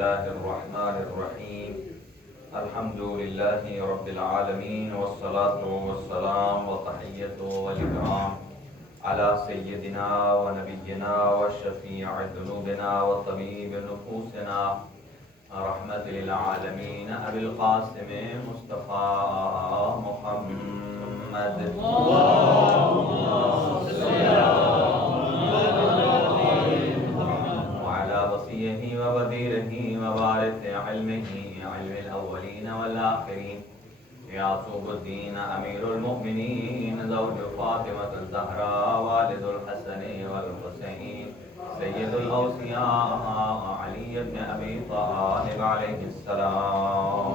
الله الرحمن الرحيم الحمد لله رب العالمين والصلاة والسلام والتحية والإكرام على سيدنا ونبينا وشفيع ذنوبنا وطبيب نفوسنا رحمة للعالمين أبي القاسم مصطفى محمد وعلى وصيه ووزيره ووارث علمه علم الأولين والآخرين يعقوب الدين أمير المؤمنين زوج فاطمة الزهراء والد الحسن والحسين سيد الأوصياء علي بن أبي طالب عليه السلام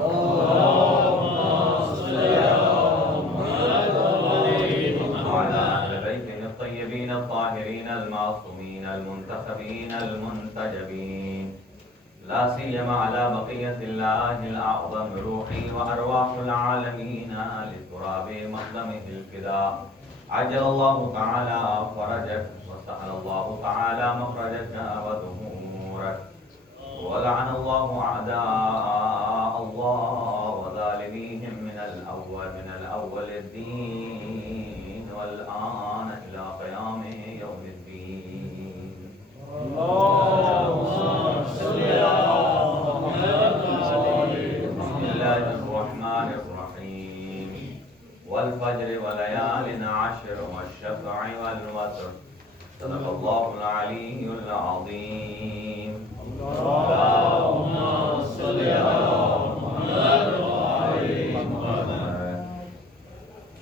وعلى أهل بيته الطيبين الطاهرين المعصومين المنتخبين المنتجبين لا سيما على بقية الله الأعظم روحي وأرواح العالمين لتراب مقدمه الفداء عجل الله تعالى فرجك وسهل الله تعالى مخرجك وظهورك ولعن الله أعداء الله وظالميهم من الأول الدين والآن إلى قيام يوم الدين بسم الله الرحمن الرحيم والفجر وليال عشر والشفع والوتر صدق الله العلي العظيم اللهم صل على محمد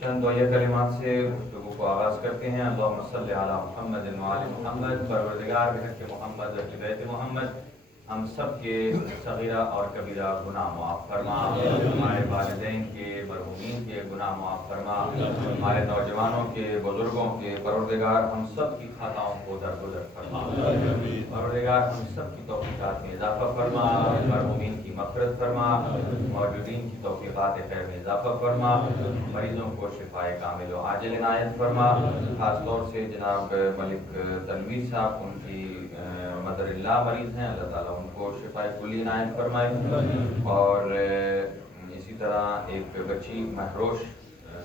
چند دعائیہ کلمات سے گفتگو کو آغاز کرتے ہیں. اللہم صل علی محمد وعلی محمد. پروردگار بحق محمد و اہل بیت محمد ہم سب کے صغیرہ اور کبیرہ گناہ معاف فرما. ہمارے والدین کے مرحومین کے گناہ معاف فرما. ہمارے نوجوانوں کے بزرگوں کے پروردگار ہم سب کی خطاؤں کو درگزر فرما. پروردگار ہم سب کی توفیقات میں اضافہ فرما. مرحومین کی مغفرت فرما. موجودین کی توفیقات خیر میں اضافہ فرما. مریضوں کو شفائے کامل و عاجل عنایت فرما. خاص طور سے جناب ملک تنویر صاحب ان کی مدر اللہ مریض ہیں، اللہ تعالیٰ ان کو شفائے کلی عنایت فرمائے. اور اسی طرح ایک بچی مہروش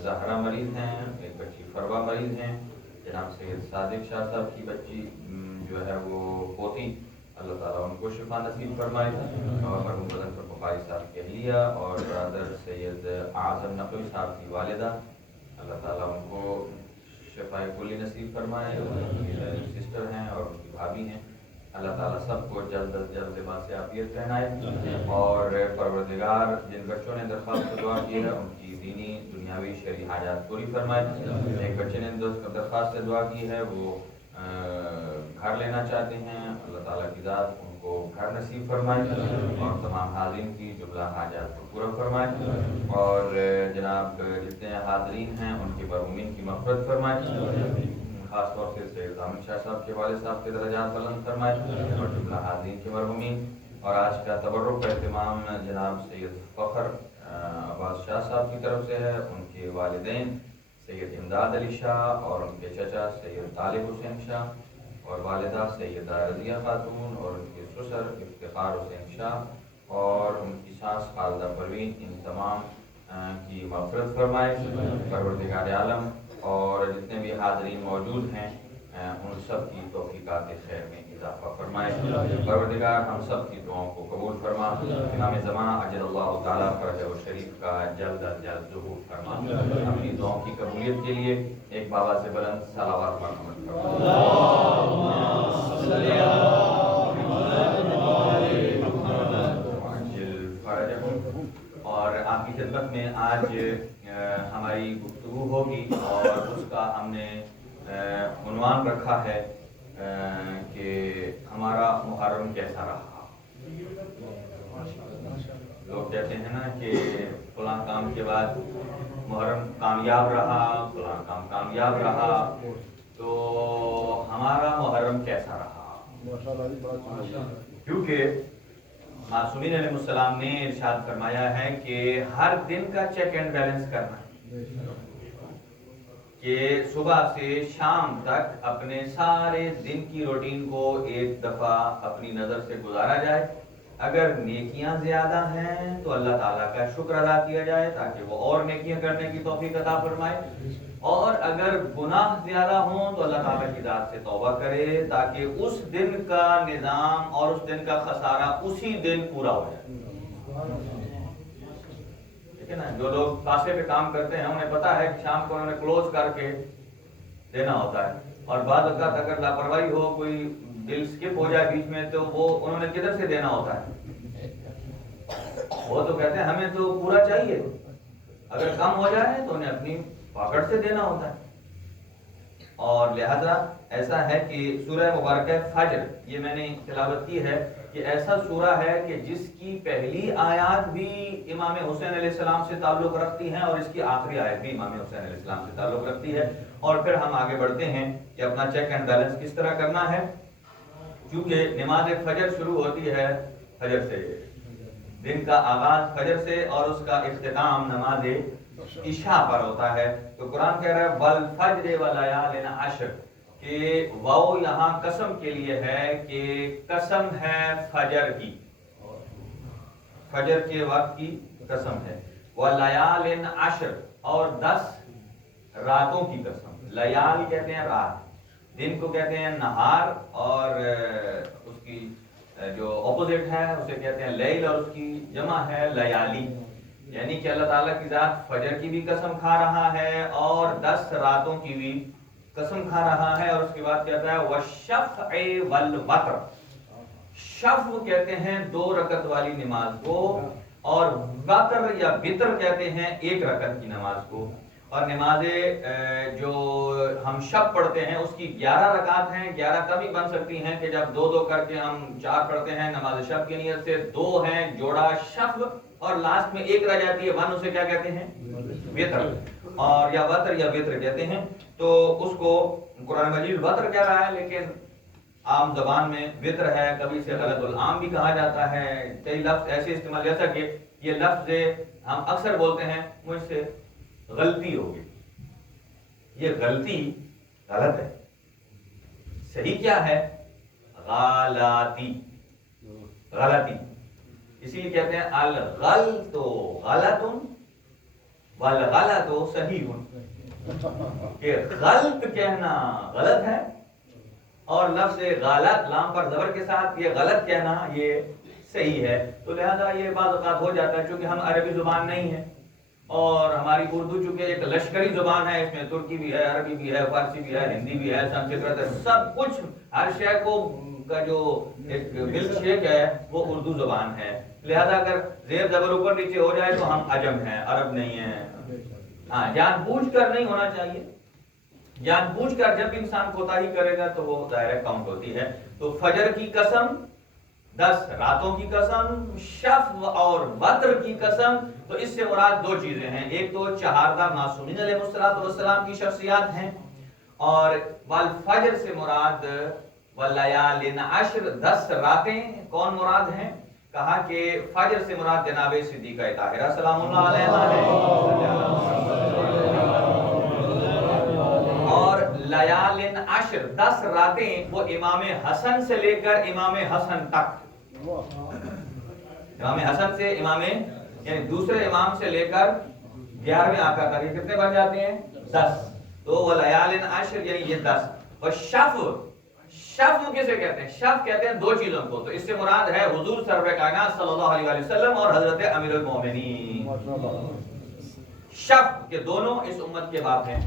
زہرا مریض ہیں، ایک بچی فروا مریض ہیں. جناب سید صادق شاہ صاحب کی بچی جو ہے وہ پوتی، اللہ تعالیٰ ان کو شفا نصیب فرمائے. اور مرحوم بدن پر بخاری صاحب کی اہلیہ اور برادر سید اعظم نقوی صاحب کی والدہ، اللہ تعالیٰ ان کو شفائے کلی نصیب فرمائے. سسٹر ہیں اور ان کی بھابھی ہیں، اللہ تعالیٰ سب کو جلد از جلد لباس عافیت پہنائے. اور پروردگار جن بچوں نے درخواست دعا کی ہے ان کی دینی دنیاوی شرعی حاجات پوری فرمائے. ایک بچے نے درخواست دعا کی ہے، وہ گھر لینا چاہتے ہیں، اللہ تعالیٰ کی ذات ان کو گھر نصیب فرمائے اور تمام حاضرین کی جملہ حاجات کو پورا فرمائے. اور جناب جتنے حاضرین ہیں ان کے مرحومین کی مغفرت فرمائے. خاص طور سے سید ضامن شاہ صاحب کے والد صاحب کے درجات بلند فرمائے اور جملہ حاضرین کے مرحومین. اور آج کا تبرک کا اہتمام جناب سید فخر عباس شاہ صاحب کی طرف سے ہے. ان کے والدین سید امداد علی شاہ اور ان کے چچا سید طالب حسین شاہ اور والدہ سیدہ رضیہ خاتون اور ان کے سسر افتخار حسین شاہ اور ان کی ساس خالدہ پروین، ان تمام کی مغفرت فرمائے پروردگار عالم. اور جتنے بھی حاضرین موجود ہیں ان سب کی توفیقات خیر میں اضافہ فرمائے. پروردگار ہم سب کی دعاؤں کو قبول فرما. امام زمان اجل اللہ تعالیٰ فرجہ و شریف کا جلد از جلد ظہور فرما. اپنی دعاؤں کی قبولیت کے لیے ایک بابا سے بلند صلوات مرحمت فرما. اور آپ کی خدمت میں آج ہماری گفتگو ہوگی اور اس کا ہم نے عنوان رکھا ہے کہ ہمارا محرم کیسا رہا. لوگ کہتے ہیں نا کہ فلاں کام کے بعد محرم کامیاب رہا، فلاں کام کامیاب رہا، تو ہمارا محرم کیسا رہا. کیونکہ معصومین علیہ السلام نے ارشاد فرمایا ہے کہ ہر دن کا چیک اینڈ بیلنس کرنا ہے کہ صبح سے شام تک اپنے سارے دن کی روٹین کو ایک دفعہ اپنی نظر سے گزارا جائے اگر نیکیاں زیادہ ہیں تو اللہ تعالیٰ کا شکر ادا کیا جائے تاکہ وہ اور نیکیاں کرنے کی توفیق عطا فرمائے، اور اگر گناہ زیادہ ہوں تو اللہ تعالیٰ کی ذات سے توبہ کرے تاکہ اس دن کا نظام اور اس دن کا خسارہ اسی دن پورا ہو جائے۔ ٹھیک ہے نا، جو لوگ کاسے پہ کام کرتے ہیں انہیں پتا ہے کہ شام کو انہوں نے کلوز کر کے دینا ہوتا ہے، اور بعض اوقات اگر لاپرواہی ہو، کوئی بل سکپ ہو جائے بیچ میں، تو وہ انہوں نے کدھر سے دینا ہوتا ہے؟ وہ تو کہتے ہیں ہمیں تو پورا چاہیے، اگر کم ہو جائے تو انہیں اپنی پاکٹ سے دینا ہوتا ہے۔ اور لہذا ایسا ہے کہ سورہ مبارکہ فجر، یہ میں نے تلاوت کی ہے، کہ ایسا سورہ ہے کہ جس کی پہلی آیات بھی امام حسین علیہ السلام سے تعلق رکھتی ہیں اور اس کی آخری آیت بھی امام حسین علیہ السلام سے تعلق رکھتی ہے۔ اور پھر ہم آگے بڑھتے ہیں کہ اپنا چیک اینڈ بیلنس کس طرح کرنا ہے، کیونکہ نماز فجر شروع ہوتی ہے فجر سے، دن کا آغاز فجر سے اور اس کا اختتام نماز عشاء پر ہوتا ہے۔ تو قرآن کہہ رہا ہے والفجر ولیال عشر، کہ واو یہاں قسم کے لیے ہے کہ قسم ہے فجر کی، فجر کے وقت کی قسم ہے، ولیال عشر، اور 10 راتوں کی قسم۔ لیال کہتے ہیں رات، دن کو کہتے ہیں نہار، اور اس کی جو اپوزٹ ہے اسے کہتے ہیں لیل، اور اس کی جمع ہے لیالی۔ یعنی کہ اللہ تعالیٰ کی ذات فجر کی بھی قسم کھا رہا ہے اور 10 راتوں کی بھی قسم کھا رہا ہے، اور اس کے بعد کہتا ہے والشفع والوتر۔ شفع کہتے ہیں 2 رکعت والی نماز کو، اور وتر یا وتر کہتے ہیں 1 رکعت کی نماز کو۔ اور نمازیں جو ہم شب پڑھتے ہیں اس کی 11 رکعت ہیں، 11 تبھی بن سکتی ہیں کہ جب 2 کر کے ہم 4 پڑھتے ہیں نماز شب کی نیت سے، 2 ہیں جوڑا شب، اور لاسٹ میں 1 رہ جاتی ہے 1، اسے کیا کہتے ہیں؟ وتر، اور یا وتر یا وتر کہتے ہیں۔ تو اس کو قرآن مجید وتر کہہ رہا ہے، لیکن عام زبان میں وتر ہے، کبھی سے غلط العام بھی کہا جاتا ہے، کئی لفظ ایسے استعمال، جیسا کہ یہ لفظ ہم اکثر بولتے ہیں مجھ سے غلطی ہوگی، یہ غلطی غلط ہے، صحیح کیا ہے؟ غلطی، غلطی، اسی لیے کہتے ہیں الغلط غلط والغلط صحیح، کہ غلط کہنا غلط ہے، اور لفظ غلط لام پر زبر کے ساتھ یہ غلط کہنا یہ صحیح ہے۔ تو لہذا یہ بعض اوقات ہو جاتا ہے، چونکہ ہم عربی زبان نہیں ہے، اور ہماری اردو چونکہ ایک لشکری زبان ہے، اس میں ترکی بھی ہے، عربی بھی ہے، فارسی بھی ہے، ہندی بھی ہے، سنسکرت ہے، سب کچھ، ہر شے کو کا جو ایک ملک شیک ہے وہ اردو زبان ہے۔ لہذا اگر زیر زبر اوپر نیچے ہو جائے تو ہم عجم ہیں، عرب نہیں ہیں۔ ہاں، جان بوجھ کر نہیں ہونا چاہیے، جان بوجھ کر جب انسان کوتاہی کرے گا تو وہ ظاہر کاؤنٹ ہوتی ہے۔ تو فجر کی قسم، 10 راتوں کی قسم، شفع اور وتر کی قسم، تو اس سے مراد 2 چیزیں ہیں، ایک تو چہاردہ معصومین علیہ السلام کی شخصیات ہیں، اور والفجر سے مراد ولیال عشر، 10 راتیں کون مراد ہیں؟ کہا کہ فجر سے مراد جناب صدیقہ طاہرہ سلام اللہ علیہ، اور لیال عشر 10 راتیں وہ امام حسن سے لے کر امام حسن تک، امام حسن سے امام یعنی دوسرے امام سے لے کر 11ویں آقا تک، یہ کتنے بن جاتے ہیں؟ 10۔ تو وہ لیال عشر یعنی یہ 10۔ اور شفع، شفع کسے کہتے ہیں؟ شفع کہتے ہیں 2 چیزوں کو، تو اس سے مراد ہے حضور سرور کائنات صلی اللہ علیہ وسلم اور حضرت امیر المومنین۔ شفع کے دونوں اس امت کے باپ ہیں،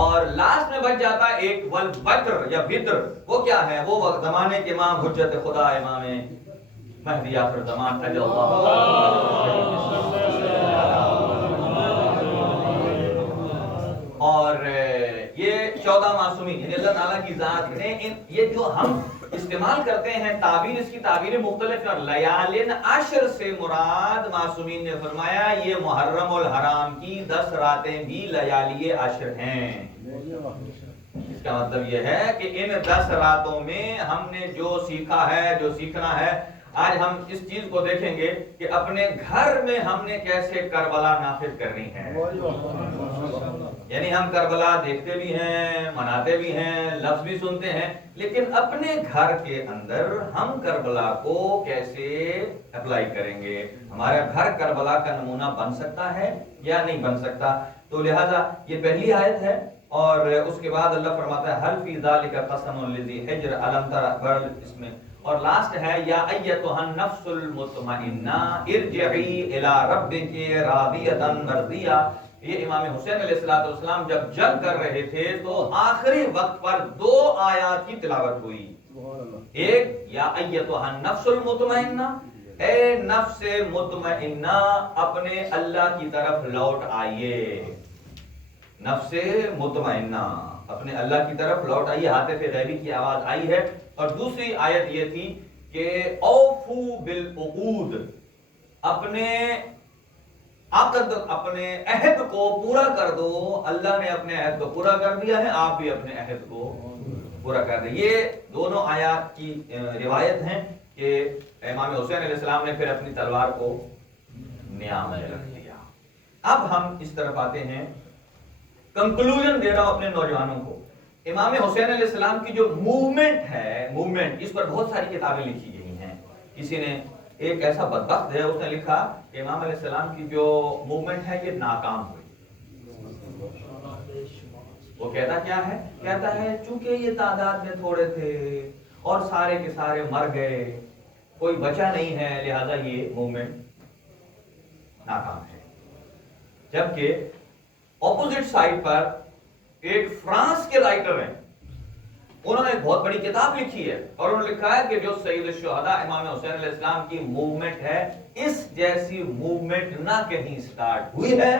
اور لاسٹ میں بچ جاتا ہے ایک والوتر یا وتر، وہ کیا ہے؟ وہ زمانے کے امام حجت خدا امام مہدی آخر زمان اجل اللہ، اور یہ 14 معصومین، یعنی اللہ تعالیٰ کی ذات نے یہ جو ہم استعمال کرتے ہیں تعبیر، اس کی تعبیریں مختلف ہیں۔ اور لیال عشر سے مراد معصومین نے فرمایا یہ محرم الحرام کی 10 راتیں بھی لیالی عشر ہیں۔ اس کا مطلب یہ ہے کہ ان 10 راتوں میں ہم نے جو سیکھا ہے، جو سیکھنا ہے، آج ہم اس چیز کو دیکھیں گے کہ اپنے گھر میں ہم نے کیسے کربلا نافذ کرنی ہے. یعنی ہم کربلا دیکھتے بھی ہیں، مناتے بھی ہیں، لفظ بھی سنتے ہیں، لیکن اپنے گھر کے اندر ہم کربلا کو کیسے اپلائی کریں گے؟ ہمارا گھر کربلا کا نمونہ بن سکتا ہے یا نہیں بن سکتا؟ تو لہذا یہ پہلی آیت ہے، اور اس کے بعد اللہ فرماتا ہے حل فی ذالک قسم لذی حجر الم تر، اس میں اور لاسٹ ہے یا ایتھا النفس المطمئنہ ارجعی الی ربک راضیۃ مرضیہ. یہ امام حسین علیہ السلام جب جنگ کر رہے تھے تو آخری وقت پر 2 آیات کی تلاوت ہوئی. ایک یا ایتھا النفس المطمئنہ، اے نفس مطمئنہ اپنے اللہ کی طرف لوٹ آئیے. نفس مطمئنہ اپنے اللہ کی طرف لوٹ آئیے. ہاتف غیبی کی آواز آئی ہے. اور دوسری آیت یہ تھی کہ اوفو بالعقود، اپنے عقد، اپنے عہد کو پورا کر دو. اللہ نے اپنے عہد کو پورا کر دیا ہے، آپ بھی اپنے عہد کو پورا کر دیں. یہ دونوں آیات کی روایت ہیں کہ امام حسین علیہ السلام نے پھر اپنی تلوار کو نیام میں رکھ دیا. اب ہم اس طرف آتے ہیں، کنکلوژن دے رہا ہوں اپنے نوجوانوں کو. امام حسین علیہ السلام کی جو موومنٹ ہے، موومنٹ، اس پر بہت ساری کتابیں لکھی گئی ہیں. کسی نے، ایک ایسا بدبخت ہے، اس نے لکھا کہ امام علیہ السلام کی جو موومنٹ ہے یہ ناکام ہوئی. وہ کہتا کیا ہے؟ کہتا ہے چونکہ یہ تعداد میں تھوڑے تھے اور سارے کے سارے مر گئے، کوئی بچا نہیں ہے، لہذا یہ موومنٹ ناکام ہے. جبکہ اپوزٹ سائڈ پر ایک فرانس کے رائٹر ہیں، انہوں نے ایک بہت بڑی کتاب لکھی ہے اور انہوں نے لکھا ہے کہ جو سید الشہداء امام حسین علیہ السلام کی موومنٹ ہے، اس جیسی موومنٹ نہ کہیں سٹارٹ ہوئی ہے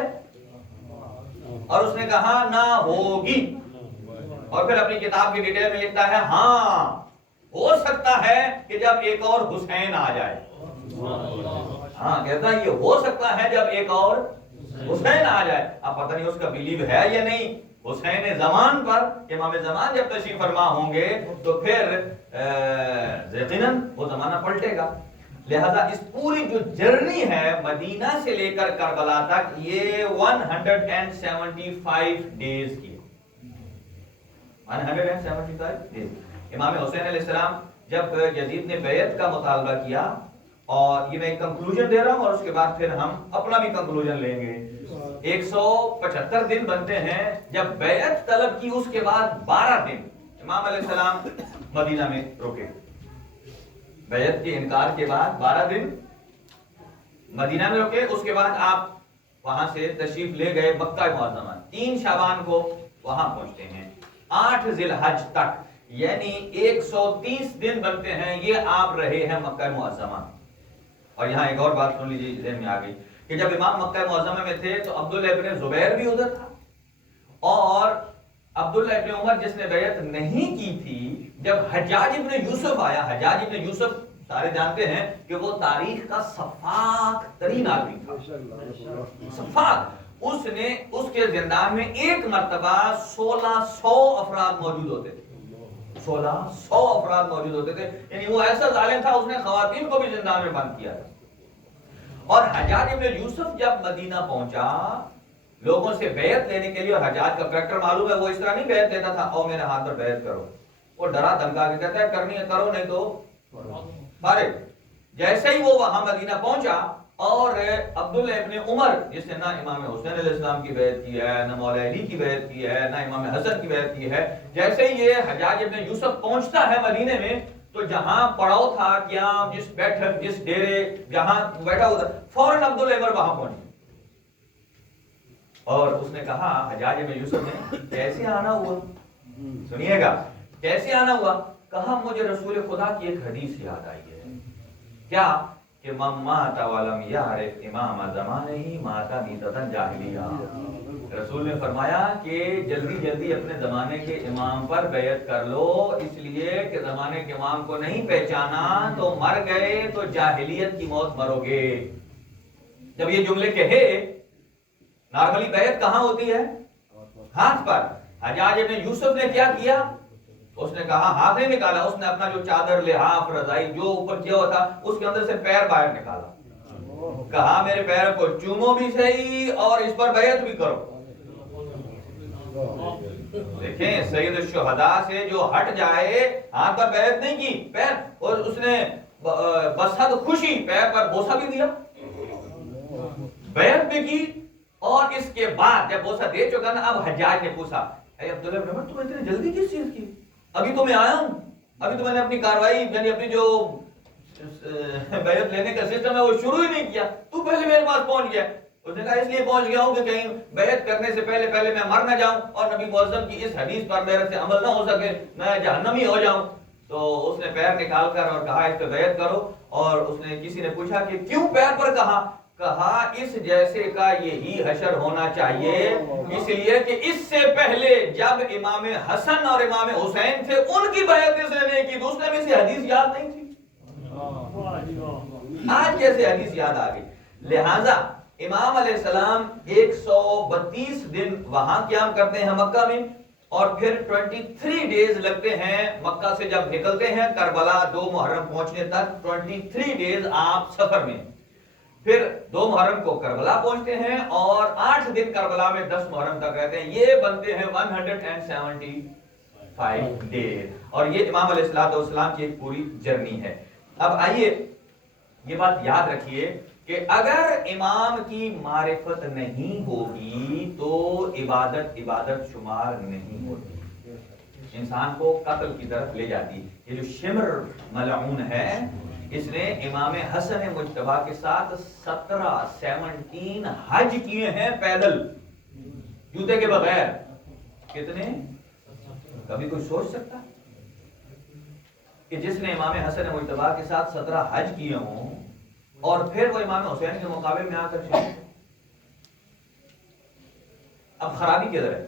اور اس نے کہا نہ ہوگی. اور پھر اپنی کتاب کی ڈیٹیل میں لکھتا ہے ہاں ہو سکتا ہے کہ جب ایک اور حسین آ جائے. ہاں کہتا ہے یہ ہو سکتا ہے جب ایک اور حسین آ جائے. اب پتہ نہیں اس کا بیلیو ہے یا نہیں. حسین زمان پر امام زمان جب تشریف فرما ہوں گے تو پھر یقیناً وہ زمانہ پلٹے گا. لہذا اس پوری جو جرنی ہے مدینہ سے لے کر کربلا تک، یہ 175 ڈیز کی. 175 ڈیز. امام حسین علیہ السلام جب یزید نے بیعت کا مطالبہ کیا، اور یہ میں ایک کنکلوژن دے رہا ہوں اور اس کے بعد پھر ہم اپنا بھی کنکلوژن لیں گے. 175 دن بنتے ہیں. جب بیعت طلب کی اس کے بعد 12 دن امام علیہ السلام مدینہ میں رکے. بیعت کے انکار کے بعد 12 دن مدینہ میں رکے. اس کے بعد آپ وہاں سے تشریف لے گئے مکہ معظمہ. 3 شعبان کو وہاں پہنچتے ہیں. 8 ذی الحج تک یعنی 130 دن بنتے ہیں یہ آپ رہے ہیں مکہ معظمہ. اور یہاں ایک اور بات سن لیجیے، ذہن میں آ گئی کہ جب امام مکہ معظمہ میں تھے تو عبداللہ ابن زبیر بھی ادھر تھا، اور عبداللہ ابن عمر جس نے بیعت نہیں کی تھی، جب حجاج ابن یوسف آیا. حجاج ابن یوسف سارے جانتے ہیں کہ وہ تاریخ کا سفاک ترین آدمی تھا. سفاک. اس نے اس کے زندان میں ایک مرتبہ 1600 افراد موجود ہوتے تھے. 1600 افراد موجود ہوتے تھے. یعنی وہ ایسا ظالم تھا، اس نے خواتین کو بھی زندان میں بند کیا تھا. اور حجاج ابن یوسف جب مدینہ پہنچا لوگوں سے بیعت لینے کے لیے، اور حجاج کا کریکٹر معلوم ہے، وہ اس طرح نہیں بیعت لیتا تھا او میرے ہاتھ پر بیعت کرو. وہ ڈرا دھمکا کے کہتا ہے کرنی ہے کرو، نہیں تو فارغ. جیسے ہی وہ وہاں مدینہ پہنچا اور عبداللہ ابن عمر جس نے نہ امام حسین علیہ السلام کی بیعت کی ہے، نہ مولا علی کی بیعت کی ہے، نہ امام حسن کی بیعت کی ہے، جیسے ہی یہ حجاج ابن یوسف پہنچتا ہے مدینے میں تو جہاں پڑاؤ تھا، قیام، جس بیٹھک، جس ڈیرے جہاں بیٹھا ہوا تھا، فوراً عبداللہ عمر وہاں پہنچ. اور اس نے کہا حجاج ابن یوسف نے کیسے آنا ہوا؟ سنیے گا کیسے آنا ہوا. کہا مجھے رسول خدا کی ایک حدیث یاد آئی ہے. کیا؟ کہ من مات ولم یعرف امام زمانہ مات میتۃ جاہلیہ. رسول نے فرمایا کہ جلدی جلدی اپنے زمانے کے امام پر بیعت کر لو، اس لیے کہ زمانے کے امام کو نہیں پہچانا تو مر گئے تو جاہلیت کی موت مرو گے. جب یہ جملے کہے، نارملی بیعت کہاں ہوتی ہے؟ ہاتھ پر. حجاج ابن یوسف نے کیا کیا؟ اس نے کہا ہاتھ نہیں نکالا، اس نے اپنا جو چادر لحاف رضائی جو اوپر کیا ہوا تھا اس کے اندر سے پیر باہر نکالا، کہا میرے پیر کو چومو بھی صحیح اور اس پر بیعت بھی کرو۔ دیکھیں سید الشہداء سے جو ہٹ جائے، ہاتھ پر بیعت نہیں کی، پیر، اور اس نے بسد خوشی پیر پر بوسہ بھی دیا، بیعت بھی کی، اور اس کے بعد جب بوسہ دے چکا نا، اب حجاج نے پوچھا اے عبداللہ بن عمر تم اتنی جلدی کس چیز کی؟ ابھی تو میں آیا ہوں، ابھی تو میں نے اپنی کاروائی یعنی اپنی جو بیعت لینے کا سسٹم ہے وہ شروع ہی نہیں کیا، تو پہلے میرے پاس پہنچ گیا۔ اس نے کہا اس لیے پہنچ گیا ہوں کہ کہیں بیعت کرنے سے پہلے میں مر نہ جاؤں اور نبی معظم کی اس حدیث پر میرے سے عمل نہ ہو سکے، میں جہنمی ہو جاؤں۔ تو اس نے پیر نکال کر اور کہا اس پہ بیعت کرو، اور اس نے کسی نے پوچھا کہ کیوں پیر پر کہا اس جیسے کا یہی حشر ہونا چاہیے، اس لیے کہ اس سے پہلے جب امام حسن اور امام حسین تھے ان کی بیعت اس نے نہیں کی، تو اس نے بھی سے حدیث یاد نہیں تھی، آج کیسے حدیث یاد آ گئی؟ لہذا امام علیہ السلام 132 دن وہاں قیام کرتے ہیں مکہ میں، اور پھر 23 ڈیز لگتے ہیں مکہ سے جب نکلتے ہیں کربلا 2 محرم پہنچنے تک، 23 ڈیز آپ سفر میں، پھر 2 محرم کو کربلا پہنچتے ہیں اور 8 دن کربلا میں 10 محرم تک رہتے ہیں، یہ بنتے ہیں 175 ڈیز، اور یہ امام علیہ السلام کی ایک پوری جرنی ہے۔ اب آئیے یہ بات یاد رکھیے کہ اگر امام کی معرفت نہیں ہوگی تو عبادت شمار نہیں ہوتی، انسان کو قتل کی طرف لے جاتی۔ یہ جو شمر ملعون ہے، اس نے امام حسن مجتبی کے ساتھ 17 حج کیے ہیں پیدل، جوتے کے بغیر۔ کتنے؟ کبھی کوئی سوچ سکتا کہ جس نے امام حسن مجتبی کے ساتھ 17 حج کیے ہوں اور پھر وہ امام حسین کے مقابلے میں آ کر شہید؟ اب خرابی کدھر ہے؟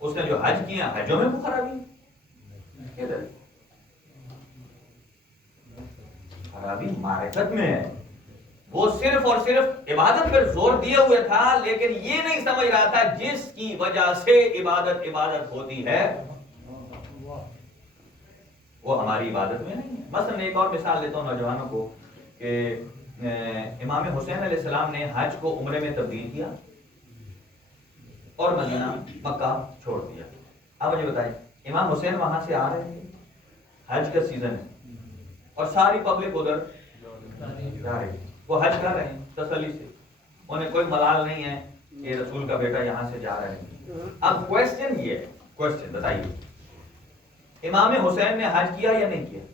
اس نے جو حج کیا حجوں میں وہ خرابی کدھر؟ خرابی معرفت میں ہے، وہ صرف اور صرف عبادت پر زور دیے ہوئے تھا، لیکن یہ نہیں سمجھ رہا تھا جس کی وجہ سے عبادت ہوتی ہے وہ ہماری عبادت میں نہیں ہے۔ مثلا ایک اور مثال دیتا ہوں نوجوانوں کو کہ امام حسین علیہ السلام نے حج کو عمرے میں تبدیل کیا اور مدینہ مکہ چھوڑ دیا۔ اب مجھے بتائیں، امام حسین وہاں سے آ رہے تھے، حج کا سیزن ہے اور ساری پبلک ادھر جا رہی ہے، وہ حج کر رہے ہیں تسلی سے، انہیں کوئی ملال نہیں ہے کہ رسول کا بیٹا یہاں سے جا رہے ہیں۔ اب کوشچن یہ ہے، کوشچن بتائیے، امام حسین نے حج کیا یا نہیں کیا؟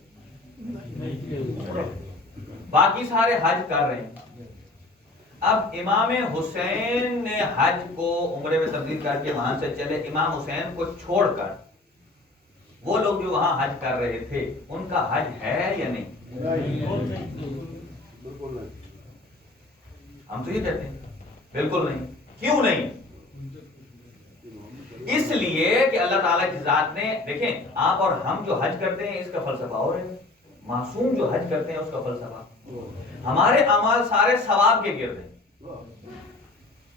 باقی سارے حج کر رہے ہیں، اب امام حسین نے حج کو عمرے میں تبدیل کر کے وہاں سے چلے، امام حسین کو چھوڑ کر وہ لوگ جو وہاں حج کر رہے تھے ان کا حج ہے یا نہیں؟ ہم تو یہ کہتے ہیں بالکل نہیں۔ کیوں نہیں؟ اس لیے کہ اللہ تعالیٰ کی ذات نے، دیکھیں آپ اور ہم جو حج کرتے ہیں اس کا فلسفہ اور ہے، معصوم جو حج کرتے ہیں اس کا فلسفہ، ہمارے اعمال سارے ثواب کے گرد ہیں،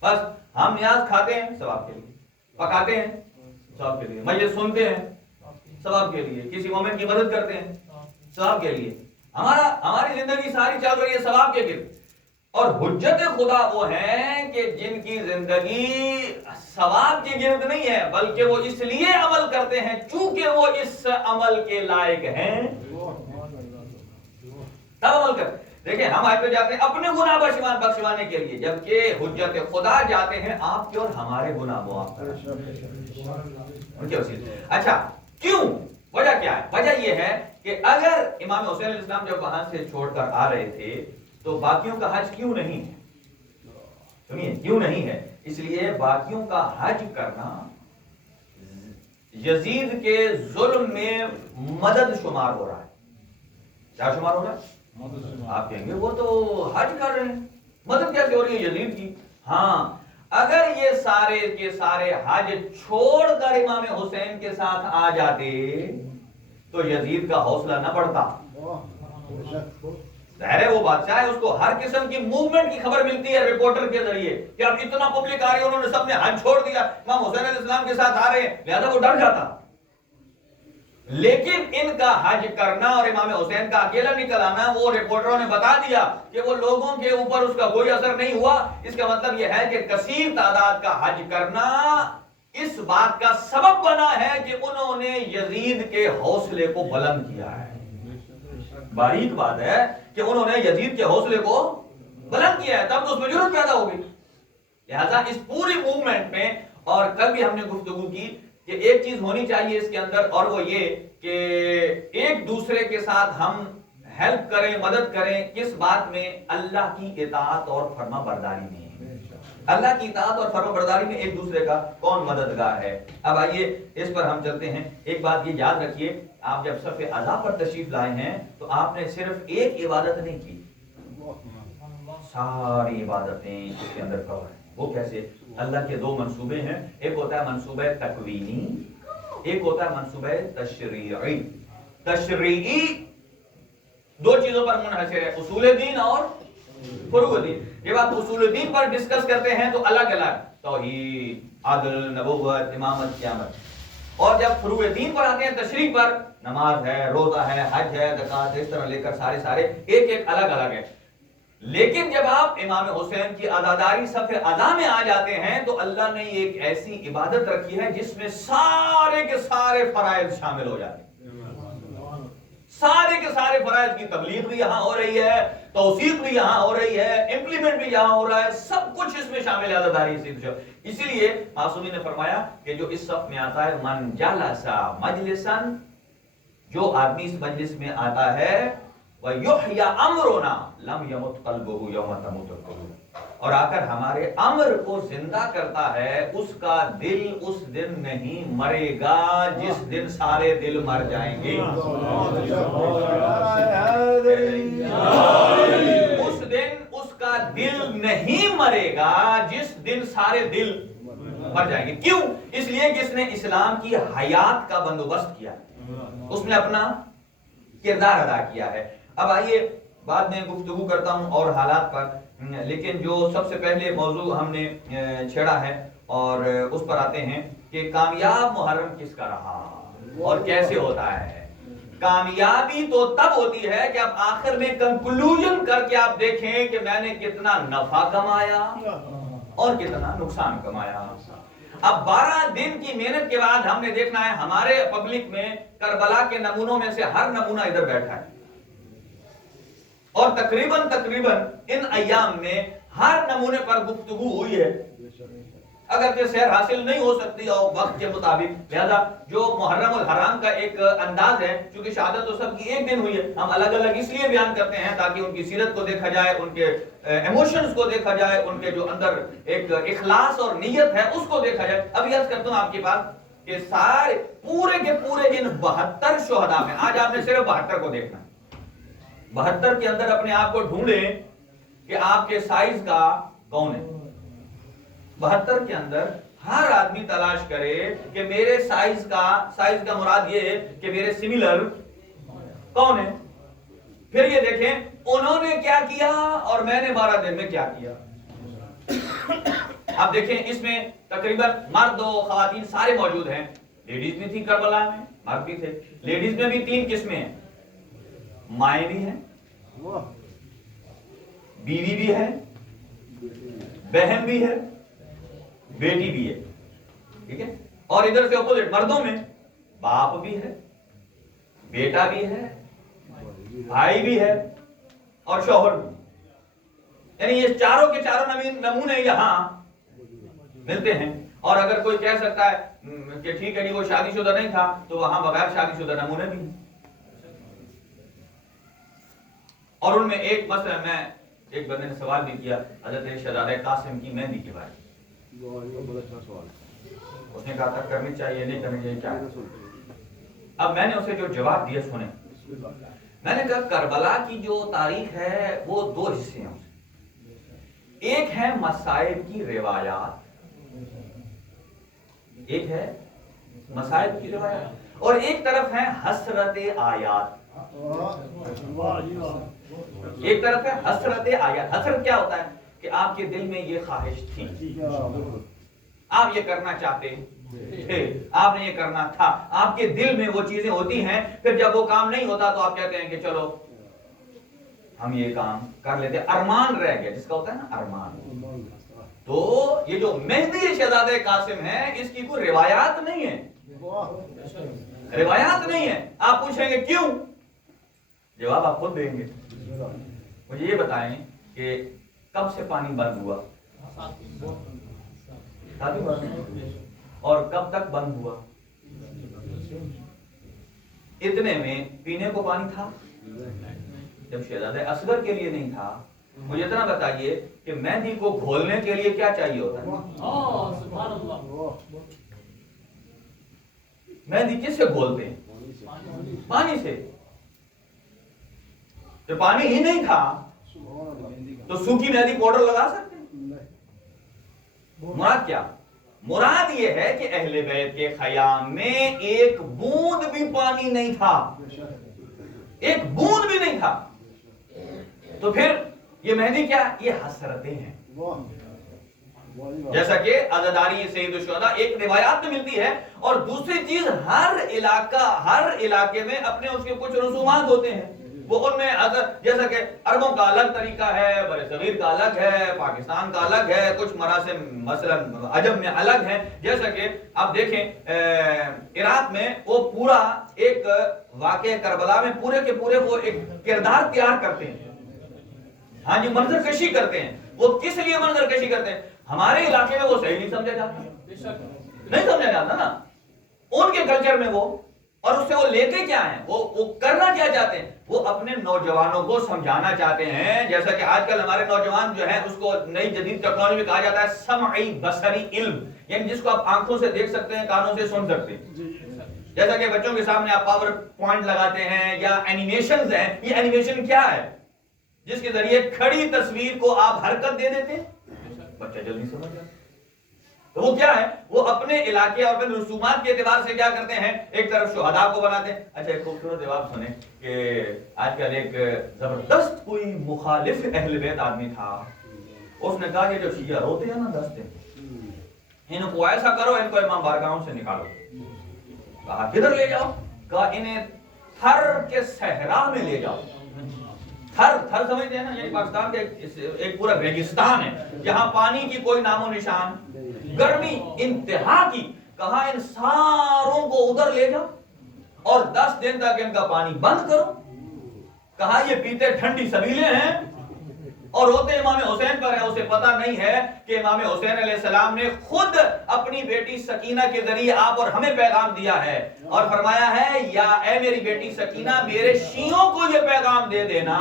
بس ہم نیاز کھاتے ہیں ثواب کے لیے، پکاتے ہیں ثواب کے لیے، مجلس سنتے ہیں ثواب کے لیے، کسی مومن کی مدد کرتے ہیں ثواب کے لیے، ہماری زندگی ساری چل رہی ہے ثواب کے گرد۔ اور حجت خدا وہ ہیں کہ جن کی زندگی ثواب کے گرد نہیں ہے، بلکہ وہ اس لیے عمل کرتے ہیں چونکہ وہ اس عمل کے لائق ہیں، تب عمل کرتے۔ دیکھیں ہم آئے پہ جاتے ہیں اپنے گناہ بخشوانے کے لیے، جبکہ حجت خدا جاتے ہیں آپ کے اور ہمارے گناہ معاف کرنے۔ اچھا کیوں؟ وجہ کیا ہے؟ وجہ یہ ہے کہ اگر امام حسین علیہ السلام جب وہاں سے چھوڑ کر آ رہے تھے تو باقیوں کا حج کیوں نہیں ہے؟ سنیے کیوں نہیں ہے؟ اس لیے باقیوں کا حج کرنا یزید کے ظلم میں مدد شمار ہو رہا ہے۔ کیا شمار ہو رہا ہے؟ آپ کہیں گے وہ تو حج کر رہے ہیں، مدد کیسے ہو رہی ہے یزید کی؟ ہاں، اگر یہ سارے کے سارے حج چھوڑ کر امام حسین کے ساتھ آ جاتے تو یزید کا حوصلہ نہ بڑھتا۔ ظاہر ہے وہ بادشاہ ہے، اس کو ہر قسم کی موومنٹ کی خبر ملتی ہے رپورٹر کے ذریعے کہ اب اتنا پبلک آ رہی ہے، انہوں نے سب نے حج چھوڑ دیا، امام حسین علیہ السلام کے ساتھ آ رہے ہیں، لہذا وہ ڈر جاتا۔ لیکن ان کا حج کرنا اور امام حسین کا اکیلا نکل آنا، وہ رپورٹروں نے بتا دیا کہ وہ لوگوں کے اوپر اس کا کوئی اثر نہیں ہوا۔ اس کا مطلب یہ ہے کہ کثیر تعداد کا حج کرنا اس بات کا سبب بنا ہے کہ انہوں نے یزید کے حوصلے کو بلند کیا ہے۔ باریک بات ہے کہ انہوں نے یزید کے حوصلے کو بلند کیا ہے، تب تو اس میں جرأت پیدا ہوگی۔ لہذا اس پوری موومنٹ میں، اور کل بھی ہم نے گفتگو کی کہ ایک چیز ہونی چاہیے اس کے اندر، اور وہ یہ کہ ایک دوسرے کے ساتھ ہم ہیلپ کریں، مدد کریں، کس بات میں؟ اللہ کی اطاعت اور فرما برداری میں۔ اللہ کی اطاعت اور فرما برداری میں ایک دوسرے کا کون مددگار ہے؟ اب آئیے اس پر ہم چلتے ہیں۔ ایک بات یہ یاد رکھیے، آپ جب صف اعلیٰ پر تشریف لائے ہیں تو آپ نے صرف ایک عبادت نہیں کی، ساری عبادتیں اس کے اندر کور ہیں۔ وہ کیسے؟ اللہ کے دو منصوبے ہیں، ایک ہوتا ہے منصوبہ تکوینی، ایک ہوتا ہے منصوبہ تشریعی۔ تشریعی دو چیزوں پر منحصر ہے، اصول دین اور فروع دین۔ جب آپ اصول دین پر ڈسکس کرتے ہیں تو الگ الگ توحید، عدل، نبوت، امامت، قیامت، اور جب فروع دین پر آتے ہیں، تشریع پر، نماز ہے، روزہ ہے، حج ہے، زکات، اس طرح لے کر سارے ایک ایک الگ الگ ہے۔ لیکن جب آپ امام حسین کی عزاداری صف اعلیٰ میں آ جاتے ہیں تو اللہ نے ایک ایسی عبادت رکھی ہے جس میں سارے کے سارے فرائض شامل ہو جاتے ہیں۔ سارے کے سارے فرائض کی تبلیغ بھی یہاں ہو رہی ہے، توثیق بھی یہاں ہو رہی ہے، امپلیمنٹ بھی یہاں ہو رہا ہے، سب کچھ اس میں شامل ہے عزاداری سے۔ اسی لیے معصومی نے فرمایا کہ جو اس صف میں آتا ہے، من جلسا مجلسن، جو آدمی اس مجلس میں آتا ہے، وَيُحْيَا أَمْرُنَا لَمْ يَمُتْ قَلْبُهُ يَوْمَ تَمُوتُ الْقُلُوبُ، اور آ کر ہمارے امر کو زندہ کرتا ہے، اس کا دل اس دن نہیں مرے گا جس دن سارے دل مر جائیں گے۔ اس دن اس کا دل نہیں مرے گا جس دن سارے دل مر جائیں گے۔ کیوں؟ اس لیے کہ اس نے اسلام کی حیات کا بندوبست کیا، اس نے اپنا کردار ادا کیا ہے۔ اب آئیے بعد میں گفتگو کرتا ہوں اور حالات پر، لیکن جو سب سے پہلے موضوع ہم نے چھیڑا ہے اور اس پر آتے ہیں کہ کامیاب محرم کس کا رہا اور کیسے ہوتا ہے۔ کامیابی تو تب ہوتی ہے کہ اب آخر میں کنکلوژن کر کے آپ دیکھیں کہ میں نے کتنا نفع کمایا اور کتنا نقصان کمایا۔ اب 12 دن کی محنت کے بعد ہم نے دیکھنا ہے ہمارے پبلک میں کربلا کے نمونوں میں سے ہر نمونہ ادھر بیٹھا ہے، اور تقریباً ان ایام میں ہر نمونے پر گفتگو ہوئی ہے، اگرچہ سیر حاصل نہیں ہو سکتی اور وقت کے مطابق، لہذا جو محرم الحرام کا ایک انداز ہے، چونکہ شہادت تو سب کی ایک دن ہوئی ہے، ہم الگ الگ اس لیے بیان کرتے ہیں تاکہ ان کی سیرت کو دیکھا جائے، ان کے ایموشنز کو دیکھا جائے، ان کے جو اندر ایک اخلاص اور نیت ہے اس کو دیکھا جائے۔ اب عرض کرتا ہوں آپ کے پاس کہ سارے پورے کے پورے ان 72 شہداء میں، آج آپ نے صرف 72 کو دیکھنا ہے، 72 کے اندر اپنے آپ کو ڈھونڈیں کہ آپ کے سائز کا کون ہے۔ 72 کے اندر ہر آدمی تلاش کرے کہ میرے سائز کا مراد یہ ہے کہ میرے سملر کون ہے۔ پھر یہ دیکھیں انہوں نے کیا کیا اور میں نے 12 دن میں کیا کیا۔ اب دیکھیں اس میں تقریباً مرد و خواتین سارے موجود ہیں، لیڈیز بھی تھی کربلا میں، مرد بھی تھے۔ لیڈیز میں بھی 3 قسمیں ہیں، مائیں بھی ہیں، بیوی بھی ہے، بہن بھی ہے، بیٹی بھی ہے، ٹھیک ہے۔ اور ادھر سے اپوزٹ مردوں میں باپ بھی ہے، بیٹا بھی ہے، بھائی بھی ہے اور شوہر بھی، یعنی یہ چاروں کے چاروں نمونے یہاں ملتے ہیں۔ اور اگر کوئی کہہ سکتا ہے کہ ٹھیک ہے جی وہ شادی شدہ نہیں تھا، تو وہاں بغیر شادی شدہ نمونے بھی ہیں۔ اور ان میں ایک مسئلہ، میں ایک بندے نے سوال بھی کیا حضرت شہزادہ قاسم کی مہندی کے بارے میں، اس نے کہا تھا کرنی چاہیے نہیں کرنی چاہیے کیا ہے؟ اب میں نے اسے جو جواب دیا سنیں، میں نے کہا کربلا کی جو تاریخ ہے وہ 2 حصے ہیں، ایک ہے مصائب کی روایات، ایک ہے مصائب کی روایات، اور ایک طرف ہے حسرت آیات۔ ایک طرف ہے حسرت آیات۔ حسرت کیا ہوتا ہے کہ آپ کے دل میں یہ خواہش تھی، آپ یہ کرنا چاہتے تھے، آپ نے یہ کرنا تھا، آپ کے دل میں وہ چیزیں ہوتی ہیں، پھر جب وہ کام نہیں ہوتا تو آپ کہتے ہیں کہ چلو ہم یہ کام کر لیتے، ارمان رہ گیا، جس کا ہوتا ہے نا ارمان۔ تو یہ جو مہدی شہزادہ قاسم ہے، اس کی کوئی روایات نہیں ہے، روایات نہیں ہے۔ آپ پوچھیں گے کیوں؟ جواب آپ خود دیں گے۔ مجھے یہ بتائیں کہ کب سے پانی بند ہوا؟ اور کب تک بند ہوا؟ اتنے میں پینے کو پانی تھا؟ جب شہزادہ اصغر کے لیے نہیں تھا، مجھے اتنا بتائیے کہ مہندی کو گھولنے کے لیے کیا چاہیے ہوتا ہے؟ مہندی کس سے گھولتے ہیں؟ پانی سے۔ جب پانی ہی نہیں تھا تو سوکھی مہندی پاؤڈر لگا سکتے ہیں؟ مراد کیا؟ مراد یہ ہے کہ اہل بیت کے خیام میں ایک بوند بھی پانی نہیں تھا، ایک بوند بھی نہیں تھا۔ تو پھر یہ مہندی کیا؟ یہ حسرتیں ہیں۔ جیسا کہ عزاداری سید الشہداء ایک روایات میں ملتی ہے، اور دوسری چیز ہر علاقے میں اپنے اس کے کچھ رسومات ہوتے ہیں، وہ ان میں جیسا کہ عربوں کا الگ طریقہ ہے، برصغیر کا الگ ہے، پاکستان کا الگ ہے، کچھ مراسم مثلا عجم میں الگ ہیں۔ جیسا کہ آپ دیکھیں عراق میں وہ پورا ایک واقعہ کربلا میں پورے کے پورے وہ ایک کردار تیار کرتے ہیں، ہاں جی، منظر کشی کرتے ہیں۔ وہ کس لیے منظر کشی کرتے ہیں؟ ہمارے علاقے میں وہ صحیح نہیں سمجھا جاتا، نہیں سمجھا جاتا نا ان کے کلچر میں وہ، اور اس سے وہ لیتے کیا ہیں، وہ کرنا کیا چاہتے ہیں؟ وہ اپنے نوجوانوں کو سمجھانا چاہتے ہیں۔ جیسا کہ آج کل ہمارے نوجوان جو ہیں اس کو نئی جدید ٹیکنالوجی میں کہا جاتا ہے سمعی بصری علم، یعنی جس کو آپ آنکھوں سے دیکھ سکتے ہیں، کانوں سے سن سکتے ہیں۔ جیسا کہ بچوں کے سامنے آپ پاور پوائنٹ لگاتے ہیں یا اینیمیشنز ہیں، یہ اینیمیشن کیا ہے؟ جس کے ذریعے کھڑی تصویر کو آپ حرکت دے دیتے ہیں، بچہ جلدی سمجھ جاتا ہے۔ تو وہ کیا ہے؟ وہ اپنے علاقے اور اپنے رسومات کے اعتبار سے کیا کرتے ہیں؟ ایک طرف شہداء کو بناتے ہیں۔ اچھا ایک خوبصورت جواب سنیں کہ آج کل ایک زبردست کوئی مخالف اہل بیت آدمی تھا، اس نے کہا کہ جو شیعہ روتے ہیں نا 10 دن، ان کو ایسا کرو، ان کو امام بارگاہوں سے نکالو۔ کہا کدھر لے جاؤ؟ کہا انہیں تھر کے صحرا میں لے جاؤ۔ تھر سمجھتے ہیں نا، یعنی پاکستان کے ایک پورا ریگستان ہے جہاں پانی کی کوئی نام و نشان، گرمی انتہا کی۔ کہا ان ساروں کو ادھر لے جاؤ اور 10 دن تک ان کا پانی بند کرو۔ کہا یہ پیتے ٹھنڈی سبیلیں ہیں اور روتے امام حسین پر ہے، اسے پتہ نہیں ہے کہ امام حسین علیہ السلام نے خود اپنی بیٹی سکینہ کے ذریعے آپ اور ہمیں پیغام دیا ہے اور فرمایا ہے یا اے میری بیٹی سکینہ میرے شیعوں کو یہ پیغام دے دینا،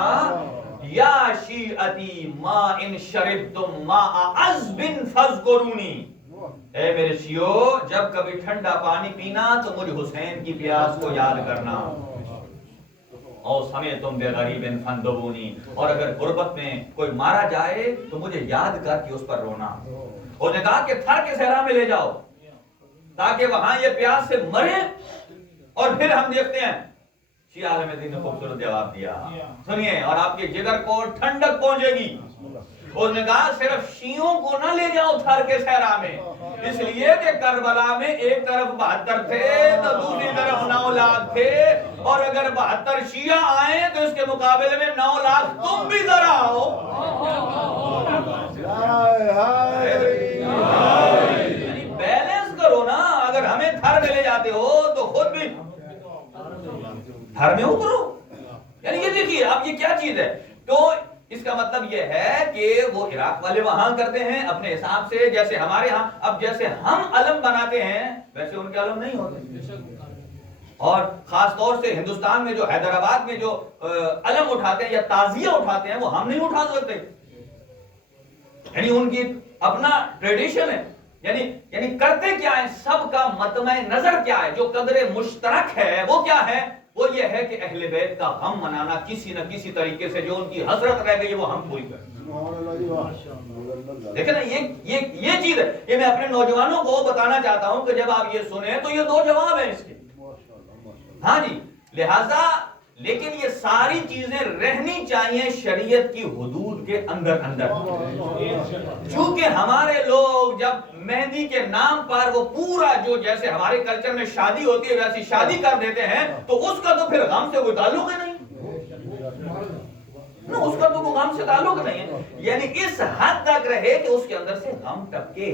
یا شیعتی ما ان شربتم ماء عذب فاذکرونی، اے میرے شیعو جب کبھی ٹھنڈا پانی پینا تو مجھ حسین کی پیاس کو یاد کرنا، اور سمعتم بغریب فاندبونی، اور اگر غربت میں کوئی مارا جائے تو مجھے یاد کر کے اس پر رونا۔ اور نے کہا کہ تھر کے صحرا میں لے جاؤ تاکہ وہاں یہ پیاس سے مرے، اور پھر ہم دیکھتے ہیں شیعہ عالم دین نے خوبصورت جواب دیا، سنیے، اور آپ کے جگر کو ٹھنڈک پہنچے گی۔ اس نے کہا صرف شیعوں کو نہ لے جاؤ تھر کے صحرا میں، اس لیے کہ کربلا میں ایک طرف 72 تھے تو دوسری طرف 9 لاکھ تھے، اور اگر 72 شیعہ آئیں تو اس کے مقابلے میں 9 لاکھ تم بھی ذرا آؤ، یعنی بیلنس کرو نا۔ اگر ہمیں تھر میں لے جاتے ہو تو خود بھی تھر میں اترو، یعنی یہ دیکھیے اب یہ کیا چیز ہے۔ تو اس کا مطلب یہ ہے کہ وہ عراق والے وہاں کرتے ہیں اپنے حساب سے، جیسے ہمارے ہاں اب جیسے ہم علم بناتے ہیں ویسے ان کے علم نہیں ہوتے، اور خاص طور سے ہندوستان میں جو حیدرآباد میں جو علم اٹھاتے ہیں یا تعزیہ اٹھاتے ہیں وہ ہم نہیں اٹھا سکتے، یعنی ان کی اپنا ٹریڈیشن ہے، یعنی کرتے کیا ہے، سب کا مطمع نظر کیا ہے، جو قدر مشترک ہے وہ کیا ہے، وہ یہ ہے کہ اہل بیت کا غم منانا کسی نہ کسی طریقے سے، جو ان کی حسرت رہ گئی وہ ہم پوری کریں۔ دیکھیں نا یہ چیز ہے، یہ میں اپنے نوجوانوں کو بتانا چاہتا ہوں کہ جب آپ یہ سنیں تو یہ 2 جواب ہیں اس کے، ہاں جی، لہذا لیکن یہ ساری چیزیں رہنی چاہیے شریعت کی حدود کے اندر اندر. چونکہ ہمارے لوگ جب مہندی کے نام پر وہ پورا جو جیسے ہمارے کلچر میں شادی ہوتی ہے ویسی شادی کر دیتے ہیں تو اس کا تو پھر غم سے کوئی تعلق ہی نہیں. اس کا تو غم سے تعلق نہیں ہے. یعنی اس حد تک رہے کہ اس کے اندر سے غم ٹپکے,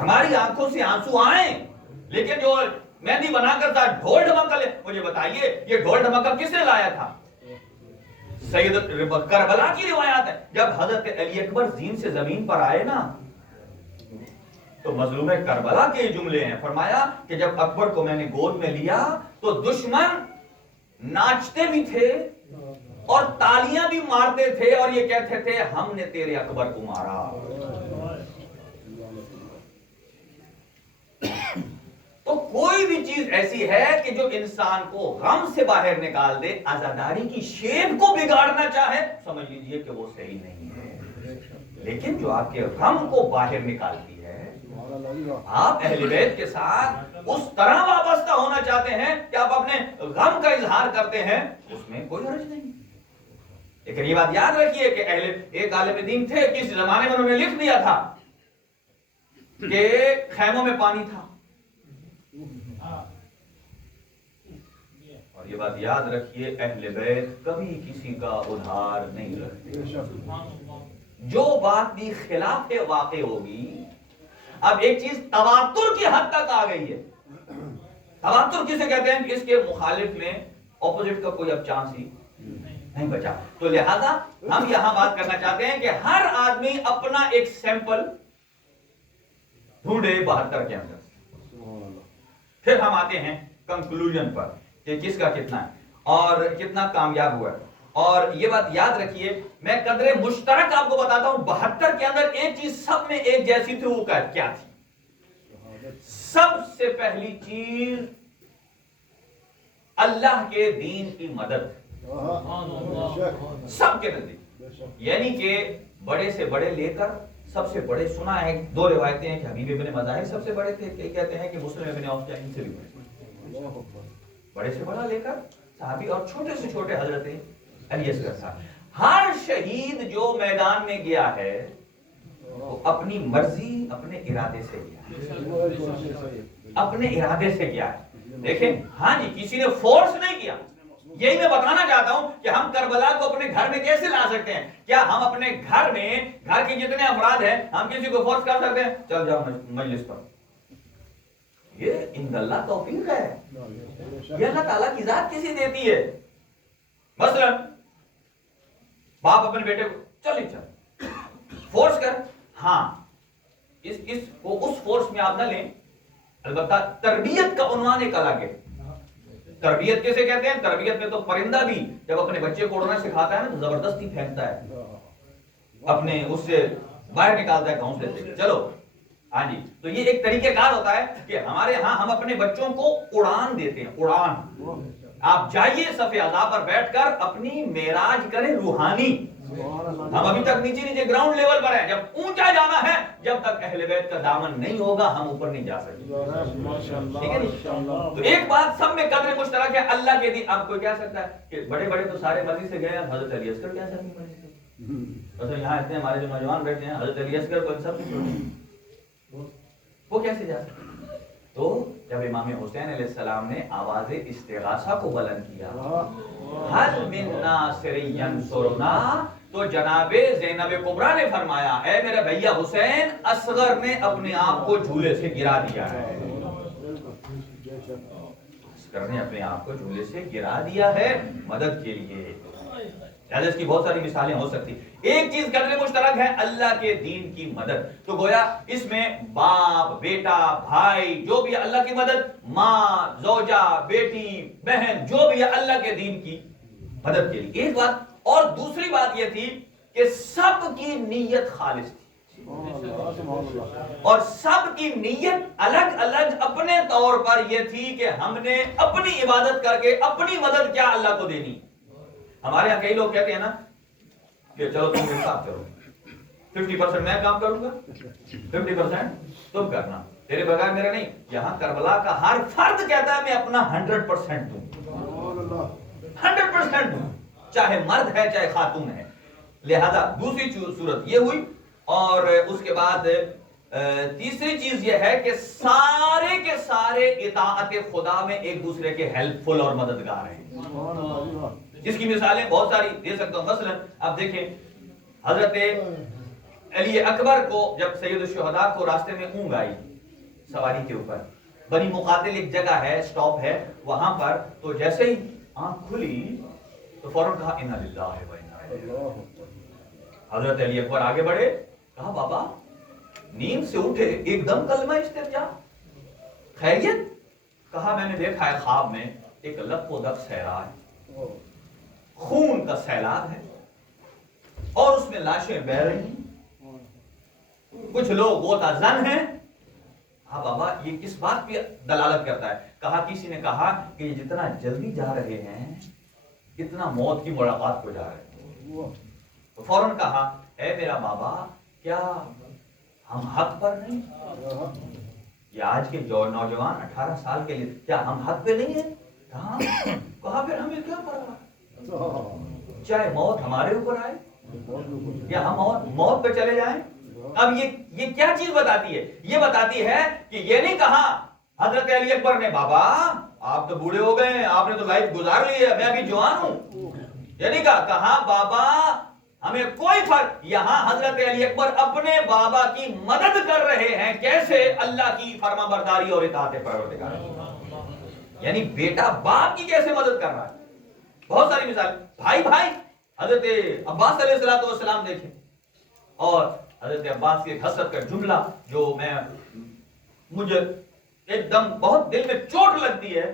ہماری آنکھوں سے آنسو آئیں, لیکن جو مہندی بنا کر تھا ڈھول ڈھمکا لے. مجھے بتائیے یہ ڈھول ڈھمکا کس نے لایا تھا؟ سید کربلا کی روایات ہے. جب حضرت علی اکبر زین سے زمین پر آئے نا تو مظلوم کربلا کے جملے ہیں, فرمایا کہ جب اکبر کو میں نے گود میں لیا تو دشمن ناچتے بھی تھے اور تالیاں بھی مارتے تھے اور یہ کہتے تھے ہم نے تیرے اکبر کو مارا. تو کوئی بھی چیز ایسی ہے کہ جو انسان کو غم سے باہر نکال دے, عزاداری کی شیپ کو بگاڑنا چاہے, سمجھ لیجئے کہ وہ صحیح نہیں ہے. لیکن جو آپ کے غم کو باہر نکالتی ہے, آپ اہل بیت کے ساتھ اس طرح وابستہ ہونا چاہتے ہیں کہ آپ اپنے غم کا اظہار کرتے ہیں, اس میں کوئی حرج نہیں. لیکن یہ بات یاد رکھیے کہ ایک عالم دین تھے, کس زمانے میں انہوں نے لکھ دیا تھا کہ خیموں میں پانی تھا. اور یہ بات یاد رکھیے اہل بیت کبھی کسی کا ادھار نہیں رکھتے. جو بات بھی خلاف واقع ہوگی, اب ایک چیز تواتر کی حد تک آ گئی ہے. تواتر کسے کہتے ہیں کہ اس کے مخالف میں اپوزٹ کا کوئی اب چانس ہی نہیں بچا. تو لہذا ہم یہاں بات کرنا چاہتے ہیں کہ ہر آدمی اپنا ایک سیمپل ڈھونڈے 72 کے اندر. پھر ہم آتے ہیں کنکلوژن پر کہ کس کا کتنا ہے اور کتنا کامیاب ہوا ہے. اور یہ بات یاد رکھیے, میں قدر مشترک آپ کو بتاتا ہوں. 72 کے اندر ایک چیز سب میں ایک جیسی تھی, وہ کیا تھی؟ سب سے پہلی چیز اللہ کے دین کی مدد. سب کے نزدیک, یعنی کہ بڑے سے بڑے لے کر سب سے بڑے. سنا ہے 2 روایتیں ہیں کہ حبیب ابن مظاہر سب سے بڑے تھے, کہ کہتے ہیں کہ مسلم ابن عوف ان سے بھی بڑے سے بڑا لے کر صحابی, اور چھوٹے سے چھوٹے حضرت علی اصغر صاحب. ہر شہید جو میدان میں گیا ہے وہ اپنی مرضی اپنے ارادے سے گیا, اپنے ارادے سے گیا ہے. دیکھیں, ہاں جی, کسی نے فورس نہیں کیا. یہی میں بتانا چاہتا ہوں کہ ہم کربلا کو اپنے گھر میں کیسے لا سکتے ہیں. کیا ہم اپنے گھر میں, گھر کے جتنے افراد ہیں, ہم کسی کو فورس کر سکتے ہیں چل جاؤ مجلس پر؟ یہ ان اللہ توفیق ہے, یہ اللہ تعالیٰ کی ذات کسی دیتی ہے. مثلا باپ اپنے بیٹے کو چل فورس کر, ہاں اس کو اس فورس میں آپ نہ لیں. البتہ تربیت کا عنوان ایک الگ ہے. تربیت کیسے کہتے ہیں؟ تربیت میں تو پرندہ بھی جب اپنے بچے کو اڑنا سکھاتا ہے نا تو زبردستی پھینکتا ہے, اپنے اس سے باہر نکالتا ہے گھونسلے سے, چلو. ہاں جی, تو یہ ایک طریقہ کار ہوتا ہے کہ ہمارے ہاں ہم اپنے بچوں کو اڑان دیتے ہیں. اڑان, آپ جائیے صف اعضاء پر بیٹھ کر اپنی معراج کریں روحانی. ہم ابھی تک نیچے نیچے گراؤنڈ لیول پر ہیں. جب اونچا جانا ہے, جب تک اہل بیت کا دامن نہیں ہوگا ہم اوپر نہیں جا سکتے. ٹھیک ہے جی. تو ایک بات سب میں قدر مشترک ہے, اللہ کے دین. آپ کو کیا سکتا ہے کہ بڑے بڑے تو سارے مرضی سے گئے ہیں, حضرت علی اصغر کیا سب مرضی سے. یہاں اتنے ہمارے جو نوجوان بیٹھے ہیں, حضرت علی اصغر کو سب وہ کیسے جا سکتے. تو جب امام حسین علیہ السلام نے آواز استغاثہ کو بلند کیا, حل من ناصر ینصرنا, تو جناب زینب کبریٰ نے فرمایا, اے میرے بھیا حسین, اصغر نے اپنے آپ کو جھولے سے گرا دیا ہے. اصغر نے اپنے آپ کو جھولے سے گرا دیا ہے مدد کے لیے. اس کی بہت ساری مثالیں ہو سکتی. ایک چیز قدر مشترک ہے, اللہ کے دین کی مدد. تو گویا اس میں باپ, بیٹا, بھائی, جو بھی اللہ کی مدد, ماں, زوجہ, بیٹی, بہن, جو بھی اللہ کے دین کی مدد کے لیے. ایک بات اور دوسری بات یہ تھی کہ سب کی نیت خالص تھی, اور سب کی نیت الگ الگ اپنے طور پر یہ تھی کہ ہم نے اپنی عبادت کر کے اپنی مدد کیا اللہ کو دینی. ہمارے یہاں کئی لوگ کہتے ہیں نا کہ چلو تم میرے ساتھ چلو, 50% میں کام کروں گا, 50% تم کرنا, تیرے بغیر میرا نہیں. یہاں کربلا کا ہر فرد کہتا ہے میں اپنا 100% دوں, 100%، چاہے مرد ہے چاہے خاتون ہے. لہذا دوسری صورت یہ ہوئی. اور اس کے بعد تیسری چیز یہ ہے کہ سارے کے سارے اطاعت خدا میں ایک دوسرے کے ہیلپ فل اور مددگار ہیں، جس کی مثالیں بہت ساری دے سکتا ہوں. مثلا اب دیکھیں حضرت علی اکبر کو جب سید الشہداء کو راستے میں اونگ آئی سواری کے اوپر، بنی مقاتل ایک جگہ ہے، سٹاپ ہے وہاں پر، تو جیسے ہی آنکھ کھلی تو فوراً کہا انا للہ و انا الیہ راجعون. حضرت علی اکبر آگے بڑھے، کہا بابا نیند سے اٹھے ایک دم کلمہ استرجاع، خیریت؟ کہا میں نے دیکھا ہے خواب میں ایک لپ و دپ صحرا ہے، خون کا سیلاب ہے اور اس میں لاشیں بہہ رہی ہیں، کچھ لوگ غوطہ زن ہیں. ہاں بابا یہ کس بات پہ دلالت کرتا ہے؟ کہا کسی نے کہا کہ یہ جتنا جلدی جا رہے ہیں اتنا موت کی ملاقات کو جا رہے ہیں. تو فوراً کہا اے میرا بابا کیا ہم حق پر نہیں؟ یہ آج کے جو نوجوان 18 سال کے لیے کیا ہم حق پہ نہیں ہیں؟ کہا پھر ہمیں کیا پرواہ، چاہے موت ہمارے اوپر آئے یا ہم موت پہ چلے جائیں. اب یہ کیا چیز بتاتی ہے؟ یہ بتاتی ہے کہ یہ نہیں کہا حضرت علی اکبر نے بابا آپ تو بوڑھے ہو گئے ہیں، آپ نے تو لائف گزار لی ہے، میں ابھی جوان ہوں. یہ نہیں کہا بابا ہمیں کوئی فرق. یہاں حضرت علی اکبر اپنے بابا کی مدد کر رہے ہیں، کیسے؟ اللہ کی فرما برداری اور اطاعت پروردگار. یعنی بیٹا باپ کی کیسے مدد کر رہا ہے. بہت ساری مثال. بھائی حضرت عباس علیہ السلام دیکھیں، اور حضرت عباس کی ایک حسرت کا جملہ جو مجھے ایک دم بہت دل میں چوٹ لگتی ہے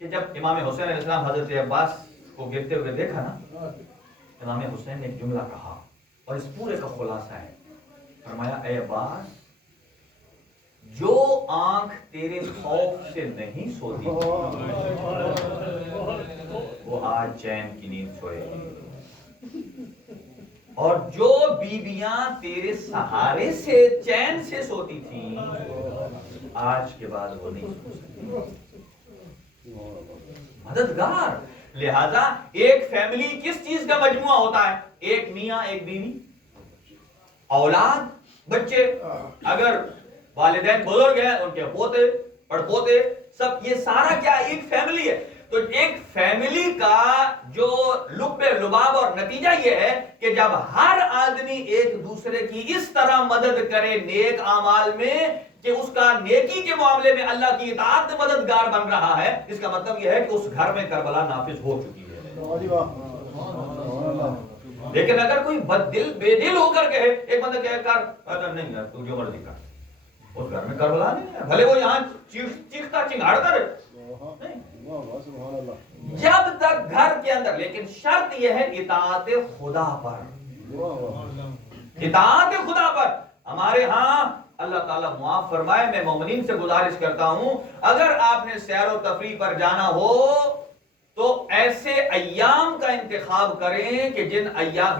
کہ جب امام حسین علیہ السلام حضرت عباس کو گرتے ہوئے دیکھا نا، امام حسین نے ایک جملہ کہا اور اس پورے کا خلاصہ ہے. فرمایا اے عباس جو آنکھ تیرے خوف سے نہیں سوتی وہ آج چین کی نیند سوئے گی، اور جو بیویاں تیرے سہارے سے چین سے سوتی تھیں آج کے بعد وہ نہیں سو سکتی. مددگار. لہذا ایک فیملی کس چیز کا مجموعہ ہوتا ہے؟ ایک میاں ایک بیوی، اولاد، بچے. اگر والدین بزرگ ہیں ان کے پوتے پڑپوتے سب، یہ سارا کیا ایک فیملی ہے. تو ایک فیملی کا جو لب لباب اور نتیجہ یہ ہے کہ جب ہر آدمی ایک دوسرے کی اس طرح مدد کرے نیک اعمال میں کہ اس کا نیکی کے معاملے میں اللہ کی اطاعت میں مددگار بن رہا ہے، اس کا مطلب یہ ہے کہ اس گھر میں کربلا نافذ ہو چکی ہے. لیکن اگر کوئی بددل بے دل ہو کر کہے، ایک بندہ کہے کر نہیں یار تو جو مرضی کر، اس گھر میں کربلا نہیں ہے، بھلے وہ یہاں چیختا چنگاڑتا رہے، جب تک گھر کے اندر. لیکن شرط یہ ہے اطاعت خدا پر، اطاعت خدا پر. ہمارے ہاں اللہ تعالیٰ معاف فرمائے، میں مومنین سے گزارش کرتا ہوں اگر آپ نے سیر و تفریح پر جانا ہو تو ایسے ایام کا انتخاب کریں کہ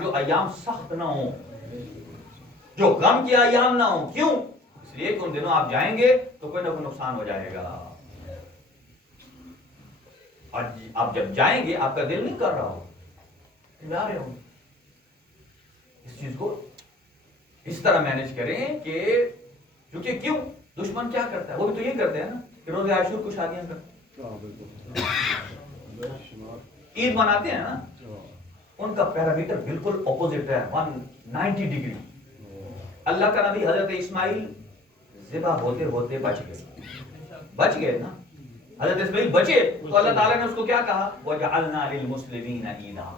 جو ایام سخت نہ ہوں، جو غم کے ایام نہ ہوں. کیوں؟ اس لیے کہ ان دنوں آپ جائیں گے تو کوئی نہ کوئی نقصان ہو جائے گا، اور آپ جب جائیں گے آپ کا دل نہیں کر رہا ہو، جا رہے ہو. اس چیز کو اس طرح مینج کریں کہ کیونکہ کیوں دشمن کیا کرتا ہے؟ وہ بھی تو یہ کرتے ہیں نا کہ روز عاشور کو شادیاں کرتے ہیں، عید مناتے ہیں نا، ان کا پیرامیٹر بالکل اپوزٹ ہے 190 ڈگری. اللہ کا نبی حضرت اسماعیل ذبح ہوتے ہوتے بچ گئے نا. حضرت اسماعیل بچے تو اللہ تعالیٰ نے اس کو کیا کہا؟ وَجَعَلْنَا لِلْمُسْلِمِينَ عِيدًا،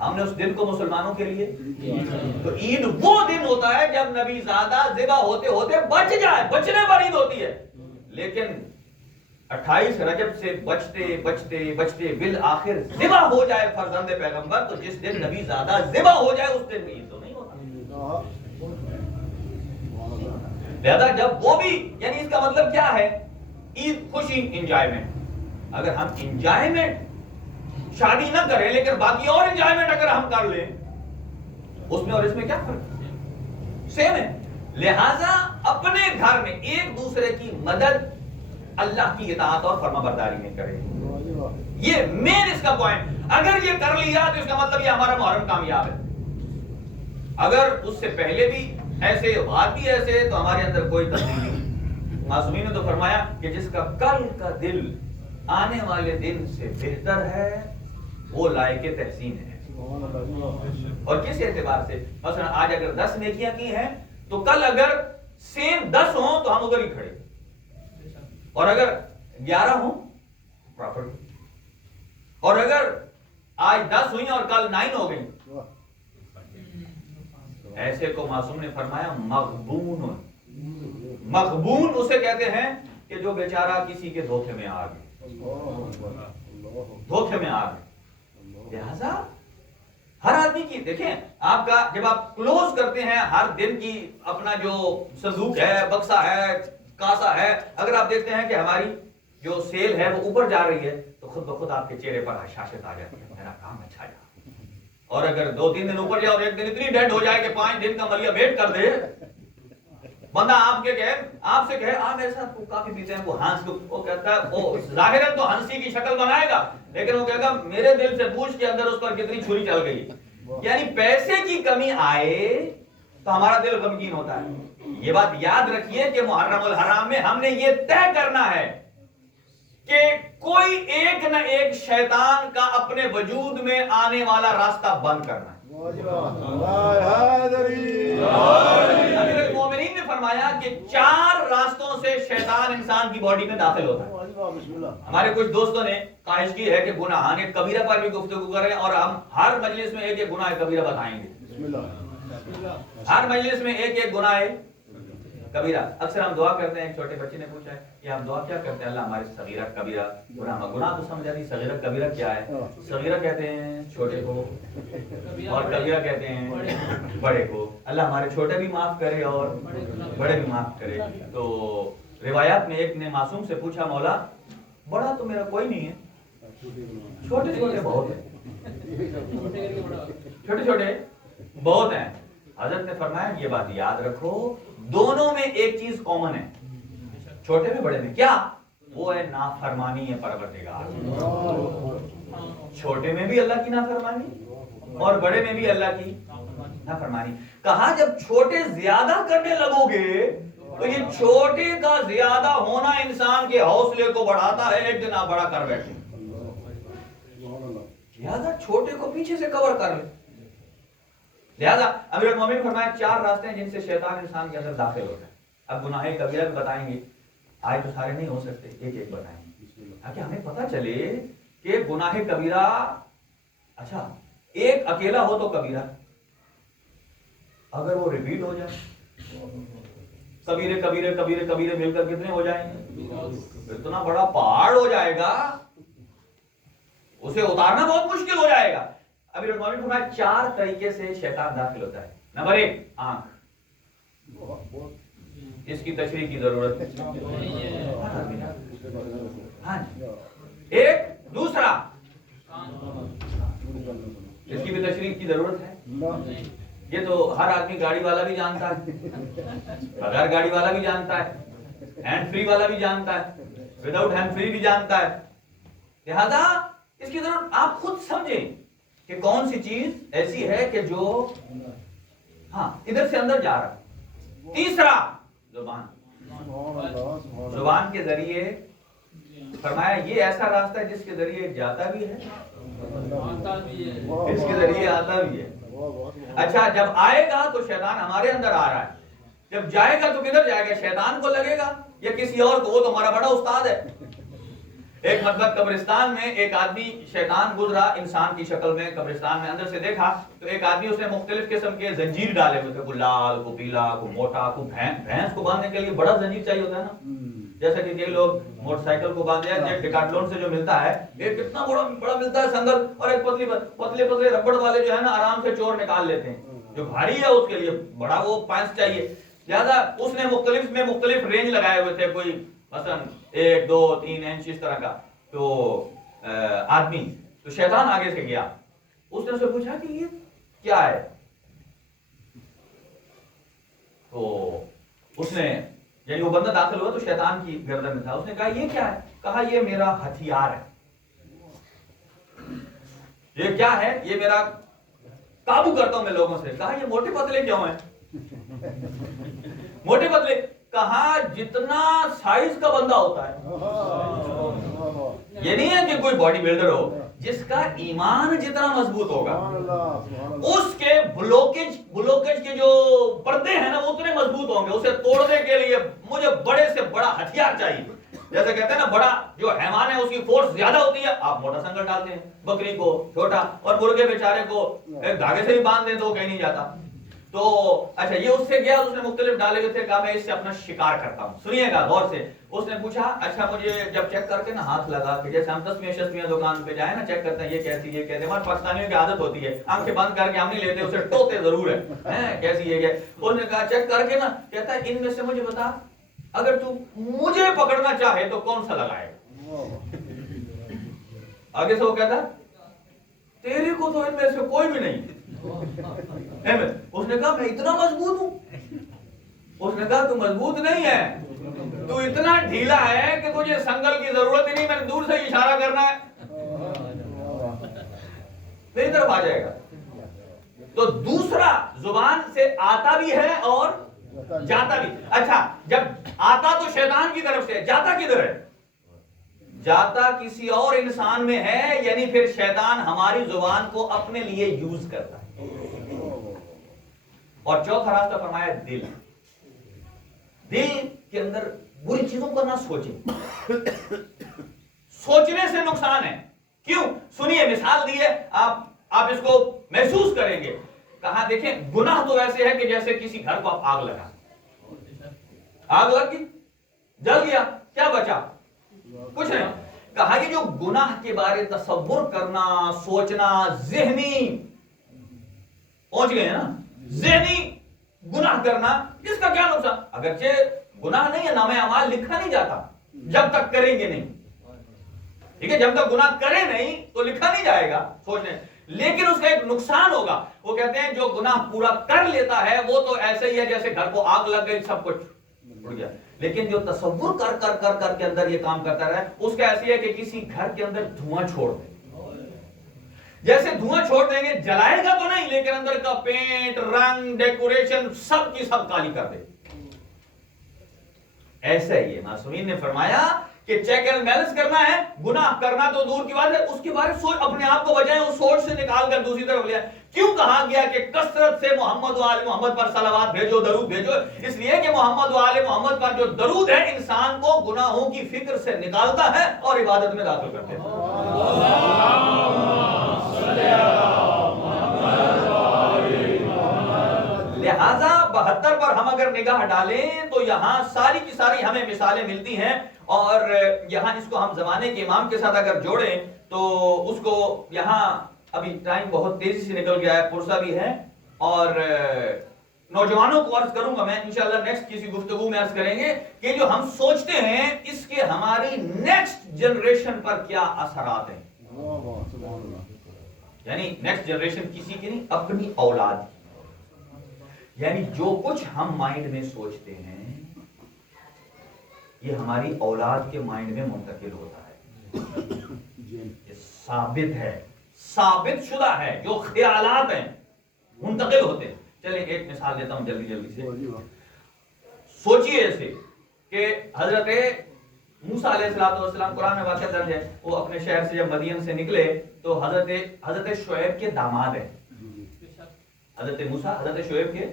ہم نے اس دن کو مسلمانوں کے لیے. تو عید وہ دن ہوتا ہے جب نبی زادہ ذبح ہوتے ہوتے بچ جائے، بچنے پر عید ہوتی ہے. لیکن 28 رجب سے بچتے بچتے بچتے بالآخر ذبح ہو جائے فرزند پیغمبر، تو جس دن نبی زادہ ذبح ہو جائے اس دن عید تو نہیں ہوتا. لہذا جب وہ بھی، یعنی اس کا مطلب کیا ہے؟ عید خوشی، انجوائمنٹ. اگر ہم انجوائمنٹ شادی نہ کریں لیکن باقی اور انجوائمنٹ اگر ہم کر لیں، اس میں اور اس میں کیا فرق؟ سیم ہے. لہذا اپنے گھر میں ایک دوسرے کی مدد اللہ کی اطاعت اور فرما برداری میں کرے. یہ مین اس کا پوائنٹ. اگر یہ کر لیا تو اس کا مطلب یہ ہمارا محرم کامیاب ہے. اگر اس سے پہلے بھی ایسے بعد بھی ایسے تو ہمارے اندر کوئی تبدیلی نہیں. معصومین نے تو فرمایا کہ جس کا کل کا دل آنے والے دن سے بہتر ہے وہ لائق تحسین ہے. اور کس اعتبار سے؟ مثلا آج اگر 10 نیکیاں کی ہیں تو کل اگر سیم 10 ہوں تو ہم ادھر ہی کھڑے, اور اگر 11 ہوں پرافٹ, اور اگر آج 10 ہوئی اور کل 9 ہو گئی, ایسے کو معصوم نے فرمایا مغبون. مغبون اسے کہتے ہیں کہ جو بیچارہ کسی کے دھوکے میں آ گئے, دھوکے میں آ گئے. لہذا ہر آدمی کی دیکھیں, آپ کا جب آپ کلوز کرتے ہیں ہر دن کی اپنا جو صندوق ہے, بکسا ہے, کاسا ہے, اگر آپ دیکھتے ہیں کہ ہماری جو سیل ہے وہ اوپر جا رہی ہے تو خود بخود آپ کے چہرے پر حشاشت آ جاتی ہے, میرا کام اچھا جا. اور اگر 2-3 دن اوپر جائے اور ایک دن اتنی ڈیڈ ہو جائے کہ 5 دن کا ملیہ ویٹ کر دے, بندہ آپ سے کہے آپ ایسا کافی پیتے ہیں, وہ ہنس کو وہ کہتا ہے, وہ ظاہراً تو ہنسی کی شکل بنائے گا لیکن وہ کہے گا میرے دل سے پوچھ کے اندر اس پر کتنی چھری چل گئی. یعنی پیسے کی کمی آئے تو ہمارا دل غمگین ہوتا ہے. یہ بات یاد رکھیے کہ محرم الحرام میں ہم نے یہ طے کرنا ہے کہ کوئی ایک نہ ایک شیطان کا اپنے وجود میں آنے والا راستہ بند کرنا ہے. امیر المومنین نے فرمایا کہ 4 راستوں سے شیطان انسان کی باڈی میں داخل ہوتا ہے. ہمارے کچھ دوستوں نے خواہش کی ہے کہ گناہان کبیرہ پر بھی گفتگو کریں, اور ہم ہر مجلس میں ایک ایک گناہ کبیرہ بتائیں گے. ہر مجلس میں ایک ایک گناہ کبیرہ. اکثر ہم دعا کرتے ہیں, ایک چھوٹے بچے نے پوچھا ہے کہ ہم دعا کیا کرتے ہیں, اللہ ہمارے صغیرہ کبیرہ گناہ. گناہ تو سمجھا نہیں, صغیرہ کبیرہ کیا ہے؟ صغیرہ کہتے ہیں چھوٹے کو, اور کبیرہ کہتے ہیں بڑے کو. اللہ ہمارے چھوٹے بھی معاف کرے اور بڑے بھی معاف کرے. تو روایات میں ایک نے معصوم سے پوچھا, مولا بڑا تو میرا کوئی نہیں ہے, چھوٹے چھوٹے بہت ہیں, چھوٹے چھوٹے بہت ہیں. حضرت نے فرمایا یہ بات یاد رکھو, دونوں میں ایک چیز کامن ہے, چھوٹے میں بڑے میں. کیا وہ ہے؟ نافرمانی ہے پروردگار. چھوٹے میں بھی اللہ کی نافرمانی اور بڑے میں بھی اللہ کی نافرمانی. کہا جب چھوٹے زیادہ کرنے لگو گے تو یہ چھوٹے کا زیادہ ہونا انسان کے حوصلے کو بڑھاتا ہے, ایک دن آپ بڑا کر بیٹھے. لہذا چھوٹے کو پیچھے سے کور کر لے. لہذا امیر المومنین فرمایا 4 راستے ہیں جن سے شیطان انسان کے اندر داخل ہوتا ہے. اب گناہ کبیرہ بتائیں گے, آج تو سارے نہیں ہو سکتے, ایک ایک بتائیں گے تاکہ ہمیں پتہ چلے کہ گناہ کبیرہ, اچھا ایک اکیلا ہو تو کبیرہ, اگر وہ ریپیٹ ہو جائے, کبیرے کبیرے کبیرے کبیرے مل کر کتنے ہو جائیں گے؟ اتنا بڑا پہاڑ ہو جائے گا, اسے اتارنا بہت مشکل ہو جائے گا. ابھی رحمان فرمایا 4 طریقے سے شیطان داخل ہوتا ہے. نمبر 1 آنکھ, اس کی تشریح کی ضرورت ہے. ہاں ایک دوسرا, اس کی بھی تشریح کی ضرورت ہے. یہ تو ہر آدمی گاڑی والا بھی جانتا ہے, بغیر گاڑی والا بھی جانتا ہے, ہینڈ فری والا بھی جانتا ہے, وداؤٹ ہینڈ فری بھی جانتا ہے. لہذا اس کی ضرورت آپ خود سمجھیں کہ کون سی چیز ایسی ہے کہ جو ہاں ادھر سے اندر جا رہا ہے. تیسرا زبان, زبان کے ذریعے فرمایا یہ ایسا راستہ ہے جس کے ذریعے جاتا بھی ہے, اس کے ذریعے آتا بھی ہے. اچھا جب آئے گا تو شیطان ہمارے اندر آ رہا ہے, جب جائے گا تو کدھر جائے گا؟ شیطان کو لگے گا یا کسی اور کو؟ وہ تو ہمارا بڑا استاد ہے. ایک مرتبہ قبرستان میں ایک آدمی, شیطان گزرا انسان کی شکل میں, قبرستان میں اندر سے دیکھا تو ایک آدمی, اس نے مختلف قسم کے زنجیر ڈالے ہوئے تھے, کوئی لال, کوئی پیلا, کوئی موٹا, کوئی بھینس کو باندھنے کے لیے بڑا زنجیر چاہیے ہوتا ہے نا, جیسا کہ یہ لوگ موٹر سائیکل کو باندھتے ہیں. ڈیکاتھلون سے جو ملتا ہے ایک کتنا بڑا ملتا ہے سنگل, اور ایک پتلے ربڑ والے جو ہے نا آرام سے چور نکال لیتے ہیں. جو بھاری ہے اس کے لیے بڑا وہ پینس چاہیے. لہذا اس نے مختلف رینج لگائے ہوئے تھے, کوئی مثلا 1 2 3 انچ اس طرح کا. تو آدمی, تو شیطان آگے سے گیا, اس نے اسے پوچھا کہ یہ کیا ہے؟ تو اس نے, یعنی وہ بندہ داخل ہوا تو شیطان کی گردن میں تھا, اس نے کہا یہ کیا ہے؟ کہا یہ میرا ہتھیار ہے. یہ کیا ہے؟ یہ میرا قابو کرتا ہوں میں لوگوں سے. کہا یہ موٹے پتلے کیوں ہیں؟ موٹے پتلے. کہا جتنا سائز کا بندہ ہوتا ہے, یہ نہیں ہے کہ کوئی باڈی بلڈر ہو, جس کا ایمان جتنا مضبوط ہوگا اس کے بلوکیج کے جو پردے ہیں نا وہ اتنے مضبوط ہوں گے. اسے توڑنے کے لیے مجھے بڑے سے بڑا ہتھیار چاہیے. جیسے کہتے ہیں نا بڑا جو حیوان ہے اس کی فورس زیادہ ہوتی ہے, آپ موٹر سائیکل ڈالتے ہیں, بکری کو چھوٹا, اور مرغے بیچارے کو ایک دھاگے سے بھی باندھ دیں تو وہ کہیں نہیں جاتا. تو اچھا یہ اس سے گیا, اس نے مختلف ڈالے ہوئے تھے, کہا میں اس سے اپنا شکار کرتا ہوں. سنیے گا غور سے. اس نے پوچھا اچھا مجھے جب چیک کر کے نا ہاتھ لگا کہ جیسے ہم تسمیاں دکان پہ جائیں نا چیک کرتے ہیں یہ کیسی ہے کیسے, ہمارے پاکستانیوں کی عادت ہوتی ہے آنکھیں بند کر کے ہم نہیں لیتے, اسے ٹوتے ضرور ہے کیسی ہے. اس نے کہا چیک کر کے نا, کہتا ہے ان میں سے مجھے بتا اگر تو مجھے پکڑنا چاہے تو کون سا لگائے. آگے سے وہ کہتا تیرے کو تو ان میں سے کوئی بھی نہیں. اس نے کہا میں اتنا مضبوط ہوں. اس نے کہا تو مضبوط نہیں ہے, تو اتنا ڈھیلا ہے کہ تجھے سنگل کی ضرورت ہی نہیں, میں نے دور سے اشارہ کرنا ہے میری طرف آ جائے گا. تو دوسرا زبان سے آتا بھی ہے اور جاتا بھی. اچھا جب آتا تو شیطان کی طرف سے, جاتا کدھر ہے؟ جاتا کسی اور انسان میں ہے, یعنی پھر شیطان ہماری زبان کو اپنے لیے یوز کرتا ہے. اور چوتھا راستہ فرمایا دل. دل کے اندر بری چیزوں کو نہ سوچیں. سوچنے سے نقصان ہے. کیوں؟ سنیے مثال دی ہے, آپ اس کو محسوس کریں گے. کہا دیکھیں گناہ تو ایسے ہے کہ جیسے کسی گھر کو آپ آگ لگا, آگ لگ گئی, جل گیا, کیا بچا؟ کچھ نہیں. کہا کہ جو گناہ کے بارے تصور کرنا, سوچنا, ذہنی پہنچ گئے ہیں نا, ذہنی گناہ کرنا, اس کا کیا نقصان؟ اگرچہ گناہ نہیں ہے, نام اعمال لکھا نہیں جاتا جب تک کریں گے نہیں, ٹھیک ہے, جب تک گناہ کرے نہیں تو لکھا نہیں جائے گا سوچنے, لیکن اس کا ایک نقصان ہوگا. وہ کہتے ہیں جو گناہ پورا کر لیتا ہے وہ تو ایسے ہی ہے جیسے گھر کو آگ لگ گئی سب کچھ اڑ گیا, لیکن جو تصور کر کے اندر یہ کام کرتا رہا, اس کا ایسی ہے کہ کسی گھر کے اندر دھواں چھوڑ دے. جیسے دھواں چھوڑ دیں گے, جلائے گا تو نہیں لیکن اندر کا پینٹ, رنگ, ڈیکوریشن سب کی سب کالی کر دے. ایسا ہی ہے. معصومین نے فرمایا کہ چیک اینڈ بیلنس کرنا ہے, گناہ کرنا تو دور کی بات ہے, اس کے بارے سوچ, اپنے آپ کو بچائیں اس سوچ سے نکال کر دوسری طرف لے. کیوں کہا گیا کہ کثرت سے محمد و آل محمد پر صلوات بھیجو, درود بھیجو؟ اس لیے کہ محمد و آل محمد پر جو درود ہے انسان کو گناہوں کی فکر سے نکالتا ہے اور عبادت میں داخل کرتے ہیں. لہذا 72 پر ہم اگر نگاہ ڈالیں تو یہاں ساری کی ساری ہمیں مثالیں ملتی ہیں, اور یہاں اس کو ہم زمانے کے امام کے ساتھ اگر جوڑیں تو اس کو یہاں ابھی ٹائم بہت تیزی سے نکل گیا ہے, پرسہ بھی ہے, اور نوجوانوں کو عرض کروں گا میں انشاءاللہ نیکسٹ کسی گفتگو میں عرض کریں گے کہ جو ہم سوچتے ہیں اس کے ہماری نیکسٹ جنریشن پر کیا اثرات ہیں. یعنی نیکسٹ جنریشن کسی کی نہیں, اپنی اولاد. یعنی جو کچھ ہم مائنڈ میں سوچتے ہیں یہ ہماری اولاد کے مائنڈ میں منتقل ہوتا ہے. یہ ثابت ہے, ثابت شدہ ہے, جو خیالات ہیں منتقل ہوتے ہیں. چلیں ایک مثال دیتا ہوں جلدی سے. سوچئے ایسے کہ حضرت موسیٰ علیہ السلام, قرآن میں واقعہ درج ہے, وہ اپنے شہر سے جب مدین سے نکلے تو حضرت شعیب کے داماد ہیں. حضرت موسیٰ حضرت شعیب کے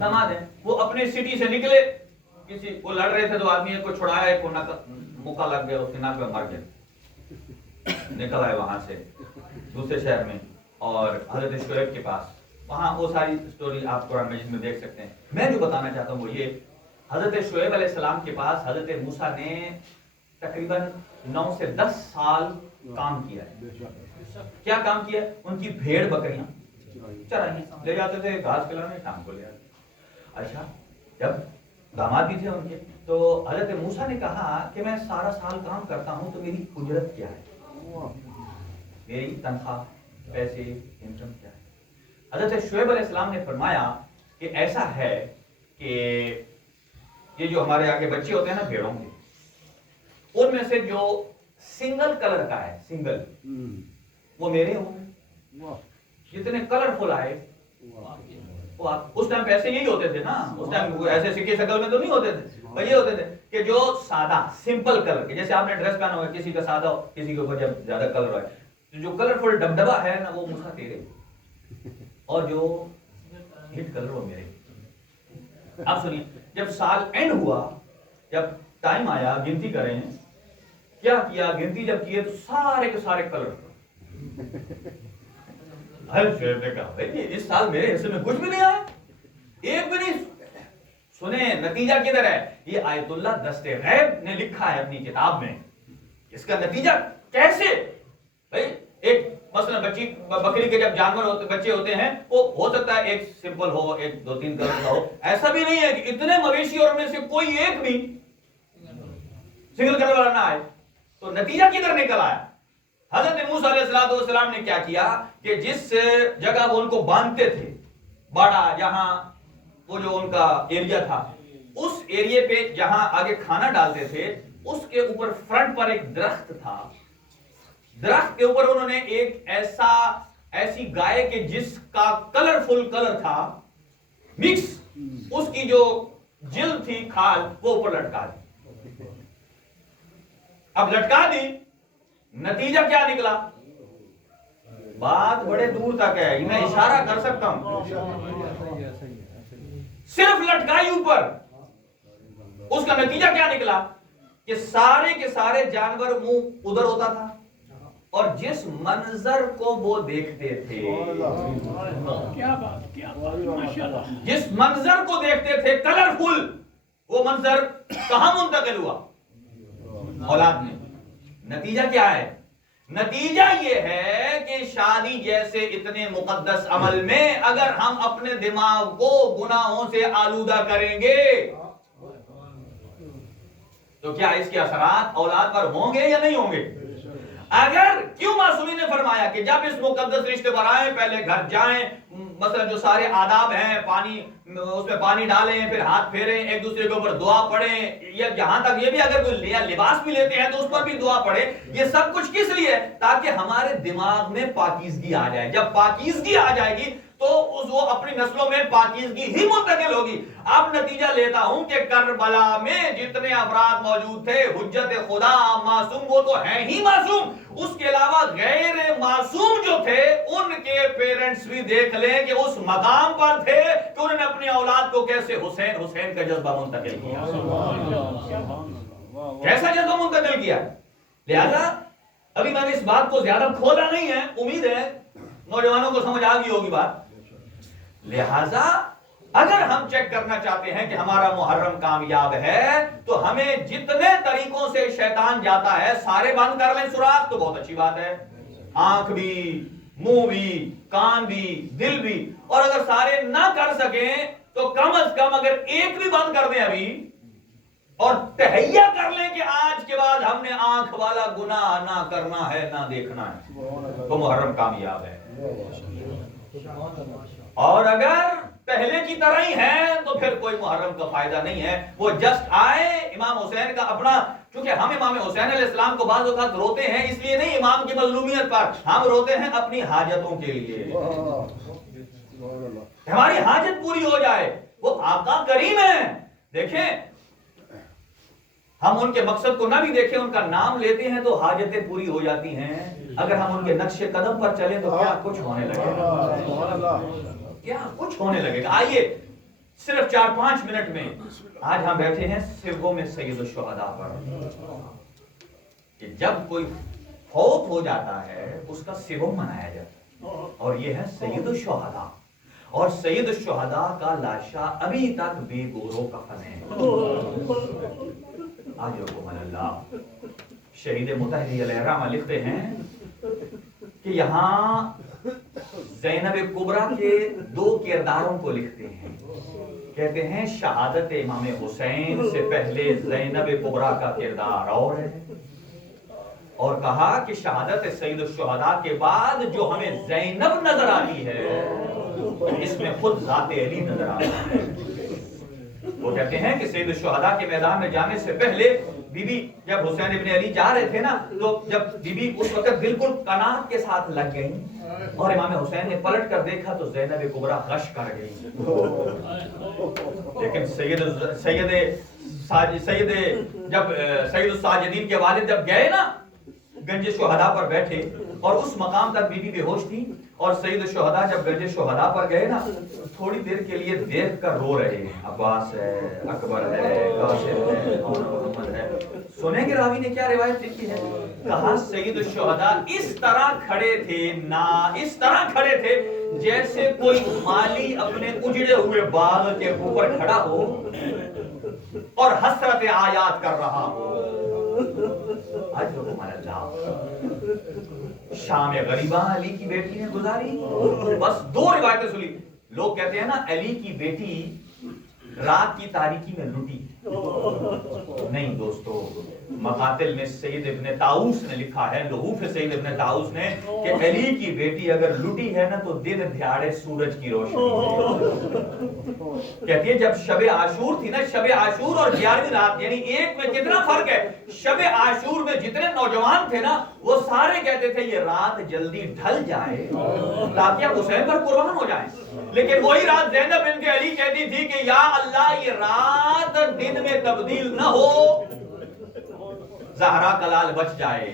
داماد ہیں. وہ اپنے سٹی سے نکلے, کسی کو لڑ رہے تھے تو آدمی کو چھڑایا, ایک کو موقع لگ گیا, اس کے ناک پہ مر گیا, نکل آئے وہاں سے دوسرے شہر میں اور حضرت شعیب کے پاس. وہاں وہ ساری سٹوری آپ قرآن مجید میں دیکھ سکتے ہیں. میں جو بتانا چاہتا ہوں وہ یہ, حضرت شعیب علیہ السلام کے پاس حضرت موسیٰ نے تقریباً 9 سے 10 سال کام کیا ہے. کیا کام کیا؟ ان کی بھیڑ بکریاں چرائیں, لے جاتے تھے گھاس کھلانے, شام کو لے آتے. اچھا جب داماد بھی تھے ان کے, تو حضرت موسیٰ نے کہا کہ میں سارا سال کام کرتا ہوں تو میری اجرت کیا ہے, میری تنخواہ, پیسے, انکم کیا ہے؟ حضرت شعیب علیہ السلام نے فرمایا کہ ایسا ہے کہ یہ جو ہمارے آگے بچے ہوتے ہیں نا بھیڑوں کے, ان میں سے جو سنگل کلر کا ہے, سنگل, وہ میرے ہوں گے, جتنے کلرفل آئے اس ٹائم پیسے یہی ہوتے تھے نا, اس ٹائم ایسے سکے شکل میں تو نہیں ہوتے تھے, یہ ہوتے تھے کہ جو سادہ سمپل کلر کے, جیسے آپ نے ڈریس پہنا ہوا کسی کا سادہ ہو, کسی کے اوپر جب زیادہ کلر ہے, جو کلرفل ڈبڈبا ہے نا وہ مسا تیرے, اور جو ہٹ کلر وہ میرے. اب سنیے, جب سال اینڈ ہوا, جب ٹائم آیا گنتی کریں, کیا کیا, گنتی جب کیے تو سارے کے سارے کلر. شعیب نے کہا بھائی اس سال میرے حصے میں کچھ بھی نہیں آیا, ایک بھی نہیں. سنیں نتیجہ کدھر ہے, یہ آیت اللہ دست غیب نے لکھا ہے اپنی کتاب میں. اس کا نتیجہ کیسے بھائی, ایک مثلا بکری کے جب جانور ہوتے, بچے ہوتے ہیں, وہ ہو سکتا ہے ایک سمپل ہو, ایک دو تین کلر کا ہو, ایسا بھی نہیں ہے کہ اتنے مویشی اور ان میں سے کوئی ایک بھی سنگل کلر والا نہ آئے. تو نتیجہ کدھر نکل آیا, حضرت موسیٰ علیہ السلام نے کیا کیا کہ جس جگہ وہ ان کو باندھتے تھے, بڑا جہاں وہ جو ان کا ایریا تھا, اس ایریے پہ جہاں آگے کھانا ڈالتے تھے, اس کے اوپر فرنٹ پر ایک درخت تھا. درخت کے اوپر انہوں نے ایک ایسی گائے کے جس کا کلرفل کلر تھا مکس, اس کی جو جلد تھی کھال وہ اوپر لٹکا دی. اب لٹکا دی, نتیجہ کیا نکلا, بات بڑے دور تک ہے, میں اشارہ کر سکتا ہوں, صرف لٹکائی اوپر. اس کا نتیجہ کیا نکلا کہ سارے کے سارے جانور منہ ادھر ہوتا تھا, اور جس منظر کو وہ دیکھتے تھے, جس منظر کو دیکھتے تھے کلرفل, وہ منظر کہاں منتقل ہوا, اولاد میں. نتیجہ کیا ہے, نتیجہ یہ ہے کہ شادی جیسے اتنے مقدس عمل میں اگر ہم اپنے دماغ کو گناہوں سے آلودہ کریں گے تو کیا اس کے اثرات اولاد پر ہوں گے یا نہیں ہوں گے. اگر کیوں معصومین نے فرمایا کہ جب اس مقدس رشتے پر آئیں پہلے گھر جائیں, مثلا جو سارے آداب ہیں, پانی اس میں پانی ڈالیں, پھر ہاتھ پھیریں, ایک دوسرے کے اوپر دعا پڑھیں, یا جہاں تک یہ بھی اگر کوئی لباس بھی لیتے ہیں تو اس پر بھی دعا پڑھیں. یہ سب کچھ کس لیے, تاکہ ہمارے دماغ میں پاکیزگی آ جائے. جب پاکیزگی آ جائے گی تو وہ اپنی نسلوں میں پاکیزگی ہی منتقل ہوگی. اب نتیجہ لیتا ہوں کہ کربلا میں جتنے افراد موجود تھے, حجت خدا معصوم وہ تو ہیں ہی معصوم, اس کے علاوہ غیر معصوم جو تھے ان کے پیرنٹس بھی دیکھ لیں کہ اس مقام پر تھے کہ انہوں نے اپنی اولاد کو کیسے حسین حسین کا جذبہ منتقل کیا, کیسا جذبہ منتقل کیا. لہذا ابھی میں نے اس بات کو زیادہ کھولا نہیں ہے, امید ہے نوجوانوں کو سمجھ آ گئی ہوگی بات. لہذا اگر ہم چیک کرنا چاہتے ہیں کہ ہمارا محرم کامیاب ہے تو ہمیں جتنے طریقوں سے شیطان جاتا ہے سارے بند کر لیں سوراخ, تو بہت اچھی بات ہے. آنکھ بھی, منہ بھی, کان بھی, دل بھی, اور اگر سارے نہ کر سکیں تو کم از کم اگر ایک بھی بند کر دیں ابھی, اور تہیہ کر لیں کہ آج کے بعد ہم نے آنکھ والا گناہ نہ کرنا ہے, نہ دیکھنا ہے, تو محرم کامیاب ہے. اور اگر پہلے کی طرح ہی ہے تو پھر کوئی محرم کا فائدہ نہیں ہے. وہ جسٹ آئے امام حسین کا اپنا, کیونکہ ہم امام حسین علیہ السلام کو بعض اوقات روتے ہیں اس لیے نہیں امام کی مظلومیت پر, ہم روتے ہیں اپنی حاجتوں کے لیے, ہماری حاجت پوری ہو جائے. وہ آقا کریم ہیں, دیکھیں ہم ان کے مقصد کو نہ بھی دیکھیں, ان کا نام لیتے ہیں تو حاجتیں پوری ہو جاتی ہیں. اگر ہم ان کے نقش قدم پر چلیں تو کیا کچھ ہونے لگے گا, کیا کچھ ہونے لگے گا. آئیے صرف 4-5 منٹ میں آج ہم بیٹھے ہیں سرگوں میں سید الشہداء پر, کہ جب کوئی فوت ہو جاتا ہے اس کا سروں منایا جاتا ہے, اور یہ ہے سید الشہداء. اور سید الشہداء کا لاشا ابھی تک بے گورو کفن ہے. آجرکم اللہ. شہید مطہری علیہ الرحمہ لکھتے ہیں کہ یہاں زینب کبریٰ کے 2 کرداروں کو لکھتے ہیں. کہتے ہیں شہادت امام حسین سے پہلے زینب کبریٰ کا کردار اور ہے, اور کہا کہ شہادت سید الشہداء کے بعد جو ہمیں زینب نظر آتی ہے اس میں خود ذات علی نظر آتی ہے. وہ کہتے ہیں کہ سید الشہداء کے میدان میں جانے سے پہلے بی بی جب حسین ابن علی جا رہے تھے نا تو جب بی بی اس وقت بالکل قناعت کے ساتھ لگ گئی اور امام حسین نے پلٹ کر دیکھا تو زینب کبریٰ غش کر گئی. لیکن جب سید الساجدین کے والد جب گئے نا گنج شہداء پر بیٹھے اور اس مقام تک بی بی بے ہوش تھی اور سید الشہداء جب گنج شہداء پر گئے نا تھوڑی دیر کے لیے دیکھ کر رو رہے ہیں. عباس ہے، اکبر ہے، قاسم ہے اور محمد ہے. سنیں گے راوی نے کیا روایت لکھی ہے. کہا سید الشہداء اس طرح کھڑے تھے اس طرح کھڑے تھے جیسے کوئی مالی اپنے اجڑے ہوئے باغ کے اوپر کھڑا ہو اور حسرت آیات کر رہا ہو. اجرکم علی اللہ. شام غریبہ علی کی بیٹی نے گزاری. بس دو روایتیں سنی. لوگ کہتے ہیں نا علی کی بیٹی رات کی تاریکی میں لٹی. نہیں دوستو، مقاتل میں سید ابن طاؤس نے لکھا ہے، لحوف سید ابن طاؤس نے، کہ علی کی بیٹی اگر لٹی ہے نا تو دن دھیاڑے سورج کی روشنی کہتی ہے. جب شب عاشور تھی نا، شب عاشور اور 11ویں رات یعنی ایک میں کتنا فرق ہے. شب عاشور میں جتنے نوجوان تھے نا وہ سارے کہتے تھے یہ رات جلدی ڈھل جائے تاکہ ہم حسین پر قربان ہو جائیں. لیکن وہی رات زینب بنت علی کہتی تھی کہ یا اللہ یہ رات دن میں تبدیل نہ ہو، زہرا کا لال بچ جائے.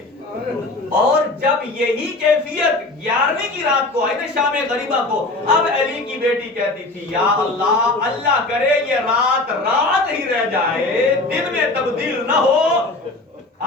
اور جب یہی کیفیت 11ویں کی رات کو آئی نا شام غریبہ کو، اب علی کی بیٹی کہتی تھی یا اللہ اللہ کرے یہ رات رات ہی رہ جائے، دن میں تبدیل نہ ہو.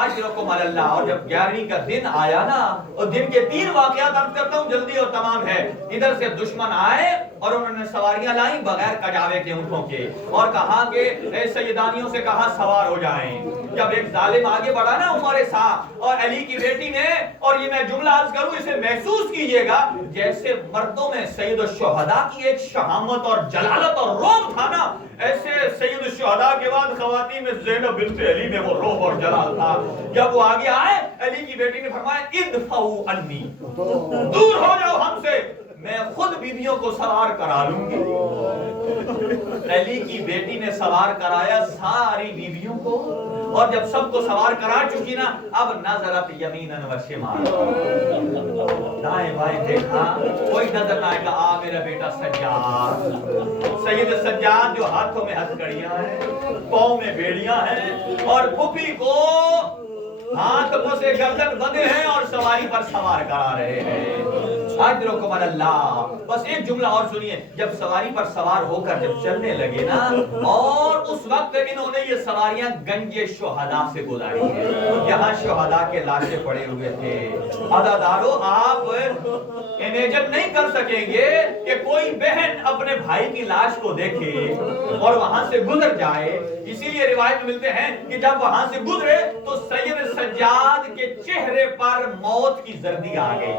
اجرکم علی اللہ. اور جب 11ویں کا دن آیا نا، اور دن کے 3 واقعات عرض کرتا ہوں جلدی اور تمام ہے. ادھر سے دشمن آئے اور انہوں نے سواریاں لائیں بغیر کجاوے کے اونٹوں کے اور کہا کہ اے سیدانیوں سے کہا سوار ہو جائیں. جب ایک ظالم آگے بڑھا نا عمر صاحب اور علی کی بیٹی نے، اور یہ میں جملہ عرض کروں اسے محسوس کیجئے گا جیسے مردوں میں سید الشہداء کی ایک شہامت اور جلالت اور روب تھا نا، ایسے سید الشہداء کے بعد خواتین میں زینب بنت علی میں وہ روب اور جلال تھا. جب وہ آگے آئے علی کی بیٹی نے فرمایا ادفعوا عنی، دور ہو جاؤ ہم سے، میں خود بیویوں کو سوار کرا لوں گی. علی کی بیٹی نے سوار کرایا ساری بیویوں کو، اور جب سب کو سوار کرا چکی نا اب نظرت یمیناً و شمال، دائیں بائیں دیکھا کوئی نظر نہ آئے. گا آ میرا بیٹا سجاد، سید سجاد جو ہاتھوں میں ہتھکڑیاں ہیں، پاؤں میں بیڑیاں ہیں، اور پھوپھی کو ہاتھ سے گردن بندھے ہیں اور سواری پر سوار کرا رہے ہیں. اجرکم علی اللہ. بس ایک جملہ اور سنیے. جب سواری پر سوار ہو کر جب چلنے لگے نا، اور اس وقت انہوں نے یہ سواریاں گنج شہداء سے گزاری ہیں، یہاں شہداء کے لاشیں پڑے ہوئے تھے. عزادارو آپ امیجن نہیں کر سکیں گے کہ کوئی بہن اپنے بھائی کی لاش کو دیکھے اور وہاں سے گزر جائے. اسی لیے روایت ملتے ہیں کہ جب وہاں سے گزرے تو سید سجاد کے چہرے پر موت کی زردی آ گئی.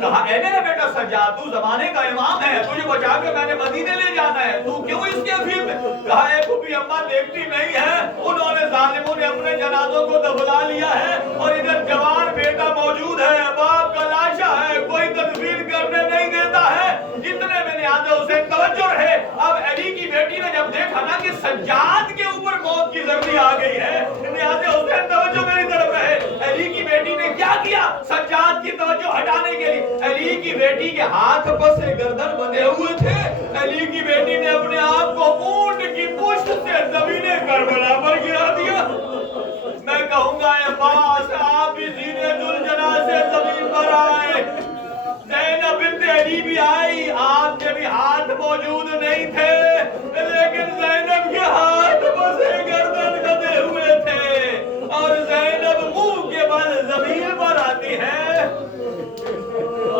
کہا اے میرا بیٹا سجاد، تو زمانے کا امام ہے، تجھے بچا کے میں نے مدینے لے جانا ہے، تو کیوں اس کے افیم میں؟ کہا اے پھوپھی اماں دیکھتی نہیں ہے، انہوں نے ظالموں نے اپنے جنازوں کو دفنا لیا ہے اور ادھر جوان بیٹا موجود ہے، باپ کا لاشا ہے، کوئی تدفین کرنے نہیں دیتا ہے. اتنے میں نیاز حسین توجہ رہے. اب علی کی بیٹی نے جب دیکھا نا کہ سجاد کے اوپر موت کی زردی آ گئی ہے، نیاز حسین توجہ میری طرف رہے. علی کی بیٹی نے کیا کیا؟ سجاد کی توجہ ہٹانے کے لیے علی کی بیٹی کے ہاتھ پس گردن بندھے ہوئے تھے، علی کی بیٹی نے اپنے آپ کو اونٹ کی پشت سے زمین کربلا پر گرا دیا. میں کہوں گا اے باس آپ بھی زینت الجناح سے زمین پر آئے. زینب بنت علی بھی آئی، آپ کے بھی ہاتھ موجود نہیں تھے، لیکن زینب کے ہاتھ پس گردن گدے ہوئے تھے اور زینب منہ کے بل زمین پر آتی ہے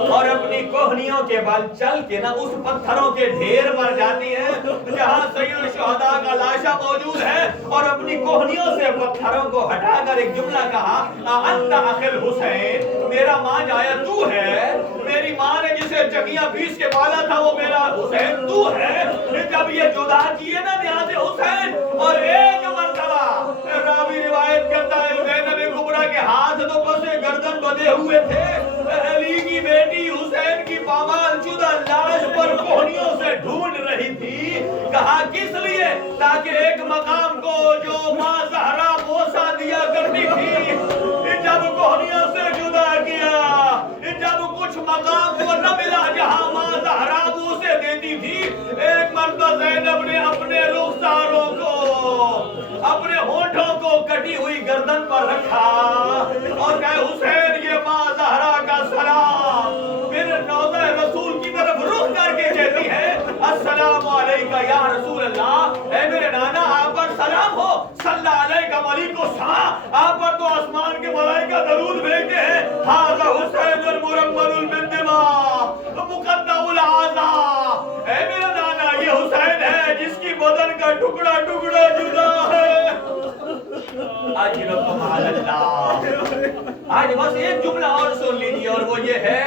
اور اپنی کوہنیوں کے بل چل کے نا اس پتھروں کے ڈھیر پر جاتی ہے جہاں سید الشہداء کا لاشا موجود ہے، اور اپنی کوہنیوں سے پتھروں کو ہٹا کر ایک جملہ کہا انت اخی الحسین، میرا ماں جایا تو ہے، میری ماں نے جسے چکیاں پیس کے پالا تھا وہ میرا حسین تو ہے. جب یہ جدا کیے نا نیاز حسین، اور ایک مرتبہ راوی روایت کرتا ہے زینب کبریٰ کے ہاتھ تو پسے گردن بندھے ہوئے تھے، علی کی بیٹی حسین کی پامال شدہ لاش پر کوہنیوں سے ڈھونڈ رہی رہی تھی. کہا کس لیے؟ تاکہ ایک مقام کو جو ماں زہرا بوسا دیا کرتی تھی جب کوہنیوں سے جدا کیا، جب کچھ مقام کو نہ ملا جہاں ماں زہرا بوسے دیتی تھی، ایک مرتبہ زینب نے اپنے رخساروں کو، اپنے ہونٹوں کو کٹی ہوئی گردن پر رکھا اور کہا حسین یہ ماں زہرا کا سلام. پھر روضہ رسول کی طرف رخ کر کے کہتی ہے السلام علیکہ یا رسول اللہ، اے میرے نانا آپ پر سلام ہو. صلی علیکہ ملیک السما، آپ پر تو آسمان کے ملائکہ درود بھیجتے ہیں. ھذا حسین المرمل بالدماء مقطع الاعضاء، اے میرا نانا یہ حسین ہے جس کی بدن کا ٹکڑا ٹکڑا جدا ہے. اجرکم علی اللہ. آج بس ایک جملہ اور سن لیجیے اور وہ یہ ہے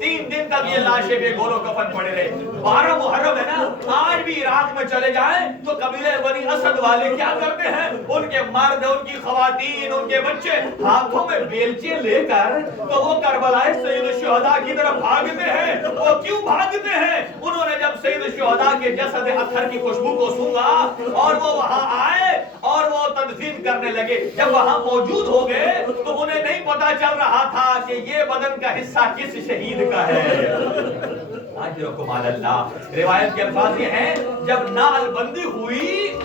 3 دن تک یہ لاشیں بے گور و کفن پڑے رہے. 12 محرم ہے نا، آج بھی عراق میں چلے جائیں تو قبیلہ بنی اسد والے کیا کرتے ہیں، ان کے مرد، ان کی خواتین، ان کے بچے ہاتھوں میں بیلچے لے کر تو وہ کربلائے سید الشہداء کی طرف بھاگتے ہیں. وہ کیوں بھاگتے ہیں؟ انہوں نے جب سید الشہداء کے جسد اطہر کی خوشبو کو سونگا اور وہ وہاں آئے اور وہ تنظیم کرنے لگے. جب وہاں موجود ہو گئے تو انہیں نہیں پتا چل رہا تھا کہ یہ بدن کا حصہ کس شہید کا ہے. اجرکم علی اللہ. روایت کے الفاظ یہ ہیں جب نعل بندی ہوئی،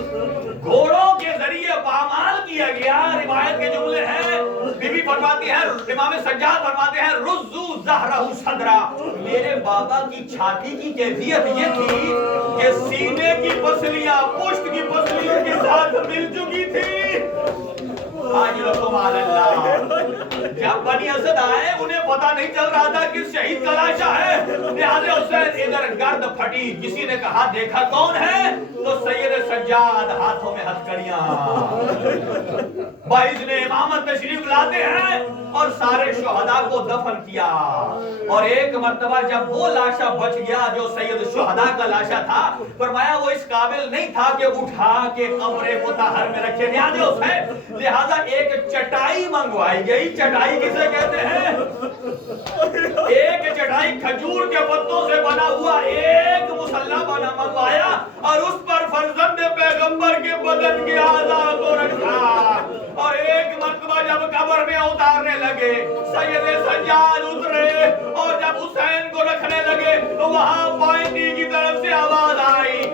گھوڑوں کے ذریعے پامال کیا گیا. روایت کے جملے ہیں، بی بی فرماتی ہے، امام سجاد فرماتے ہیں رزو زہرہ صدرہ، میرے بابا کی چھاتی کی کیفیت یہ تھی کہ سینے کی پسلیاں پشت کی پسلیوں کے ساتھ مل چکی تھی. اجرکم علی اللہ. جب بنی اسد آئے انہیں پتا نہیں چل رہا تھا کہ شہید کا لاشا ہے. لہٰذا حسین ادھر گرد پھٹی. کسی نے کہا دیکھا کون ہے؟ تو سید سجاد ہاتھوں میں ہتھکڑیاں باعث نے امامت تشریف لاتے ہیں اور سارے شہداء کو دفن کیا. اور ایک مرتبہ جب وہ لاشا بچ گیا جو سید شہداء کا لاشا تھا، فرمایا وہ اس قابل نہیں تھا کہ اٹھا کے قبر مطہر میں رکھے. لہذا ایک چٹائی منگوائی گئی. چٹائی کسے کہتے ہیں؟ ایک چٹائی کھجور کے پتوں سے بنا ہوا ایک مصلی بنا منگوایا اور اس پر فرزند پیغمبر کے بدن کے اعضاء کو رکھا. اور ایک مرتبہ جب قبر میں اتارنے لگے، سید سجاد اترے اور جب حسین کو رکھنے لگے تو وہاں پائندی کی طرف سے آواز آئی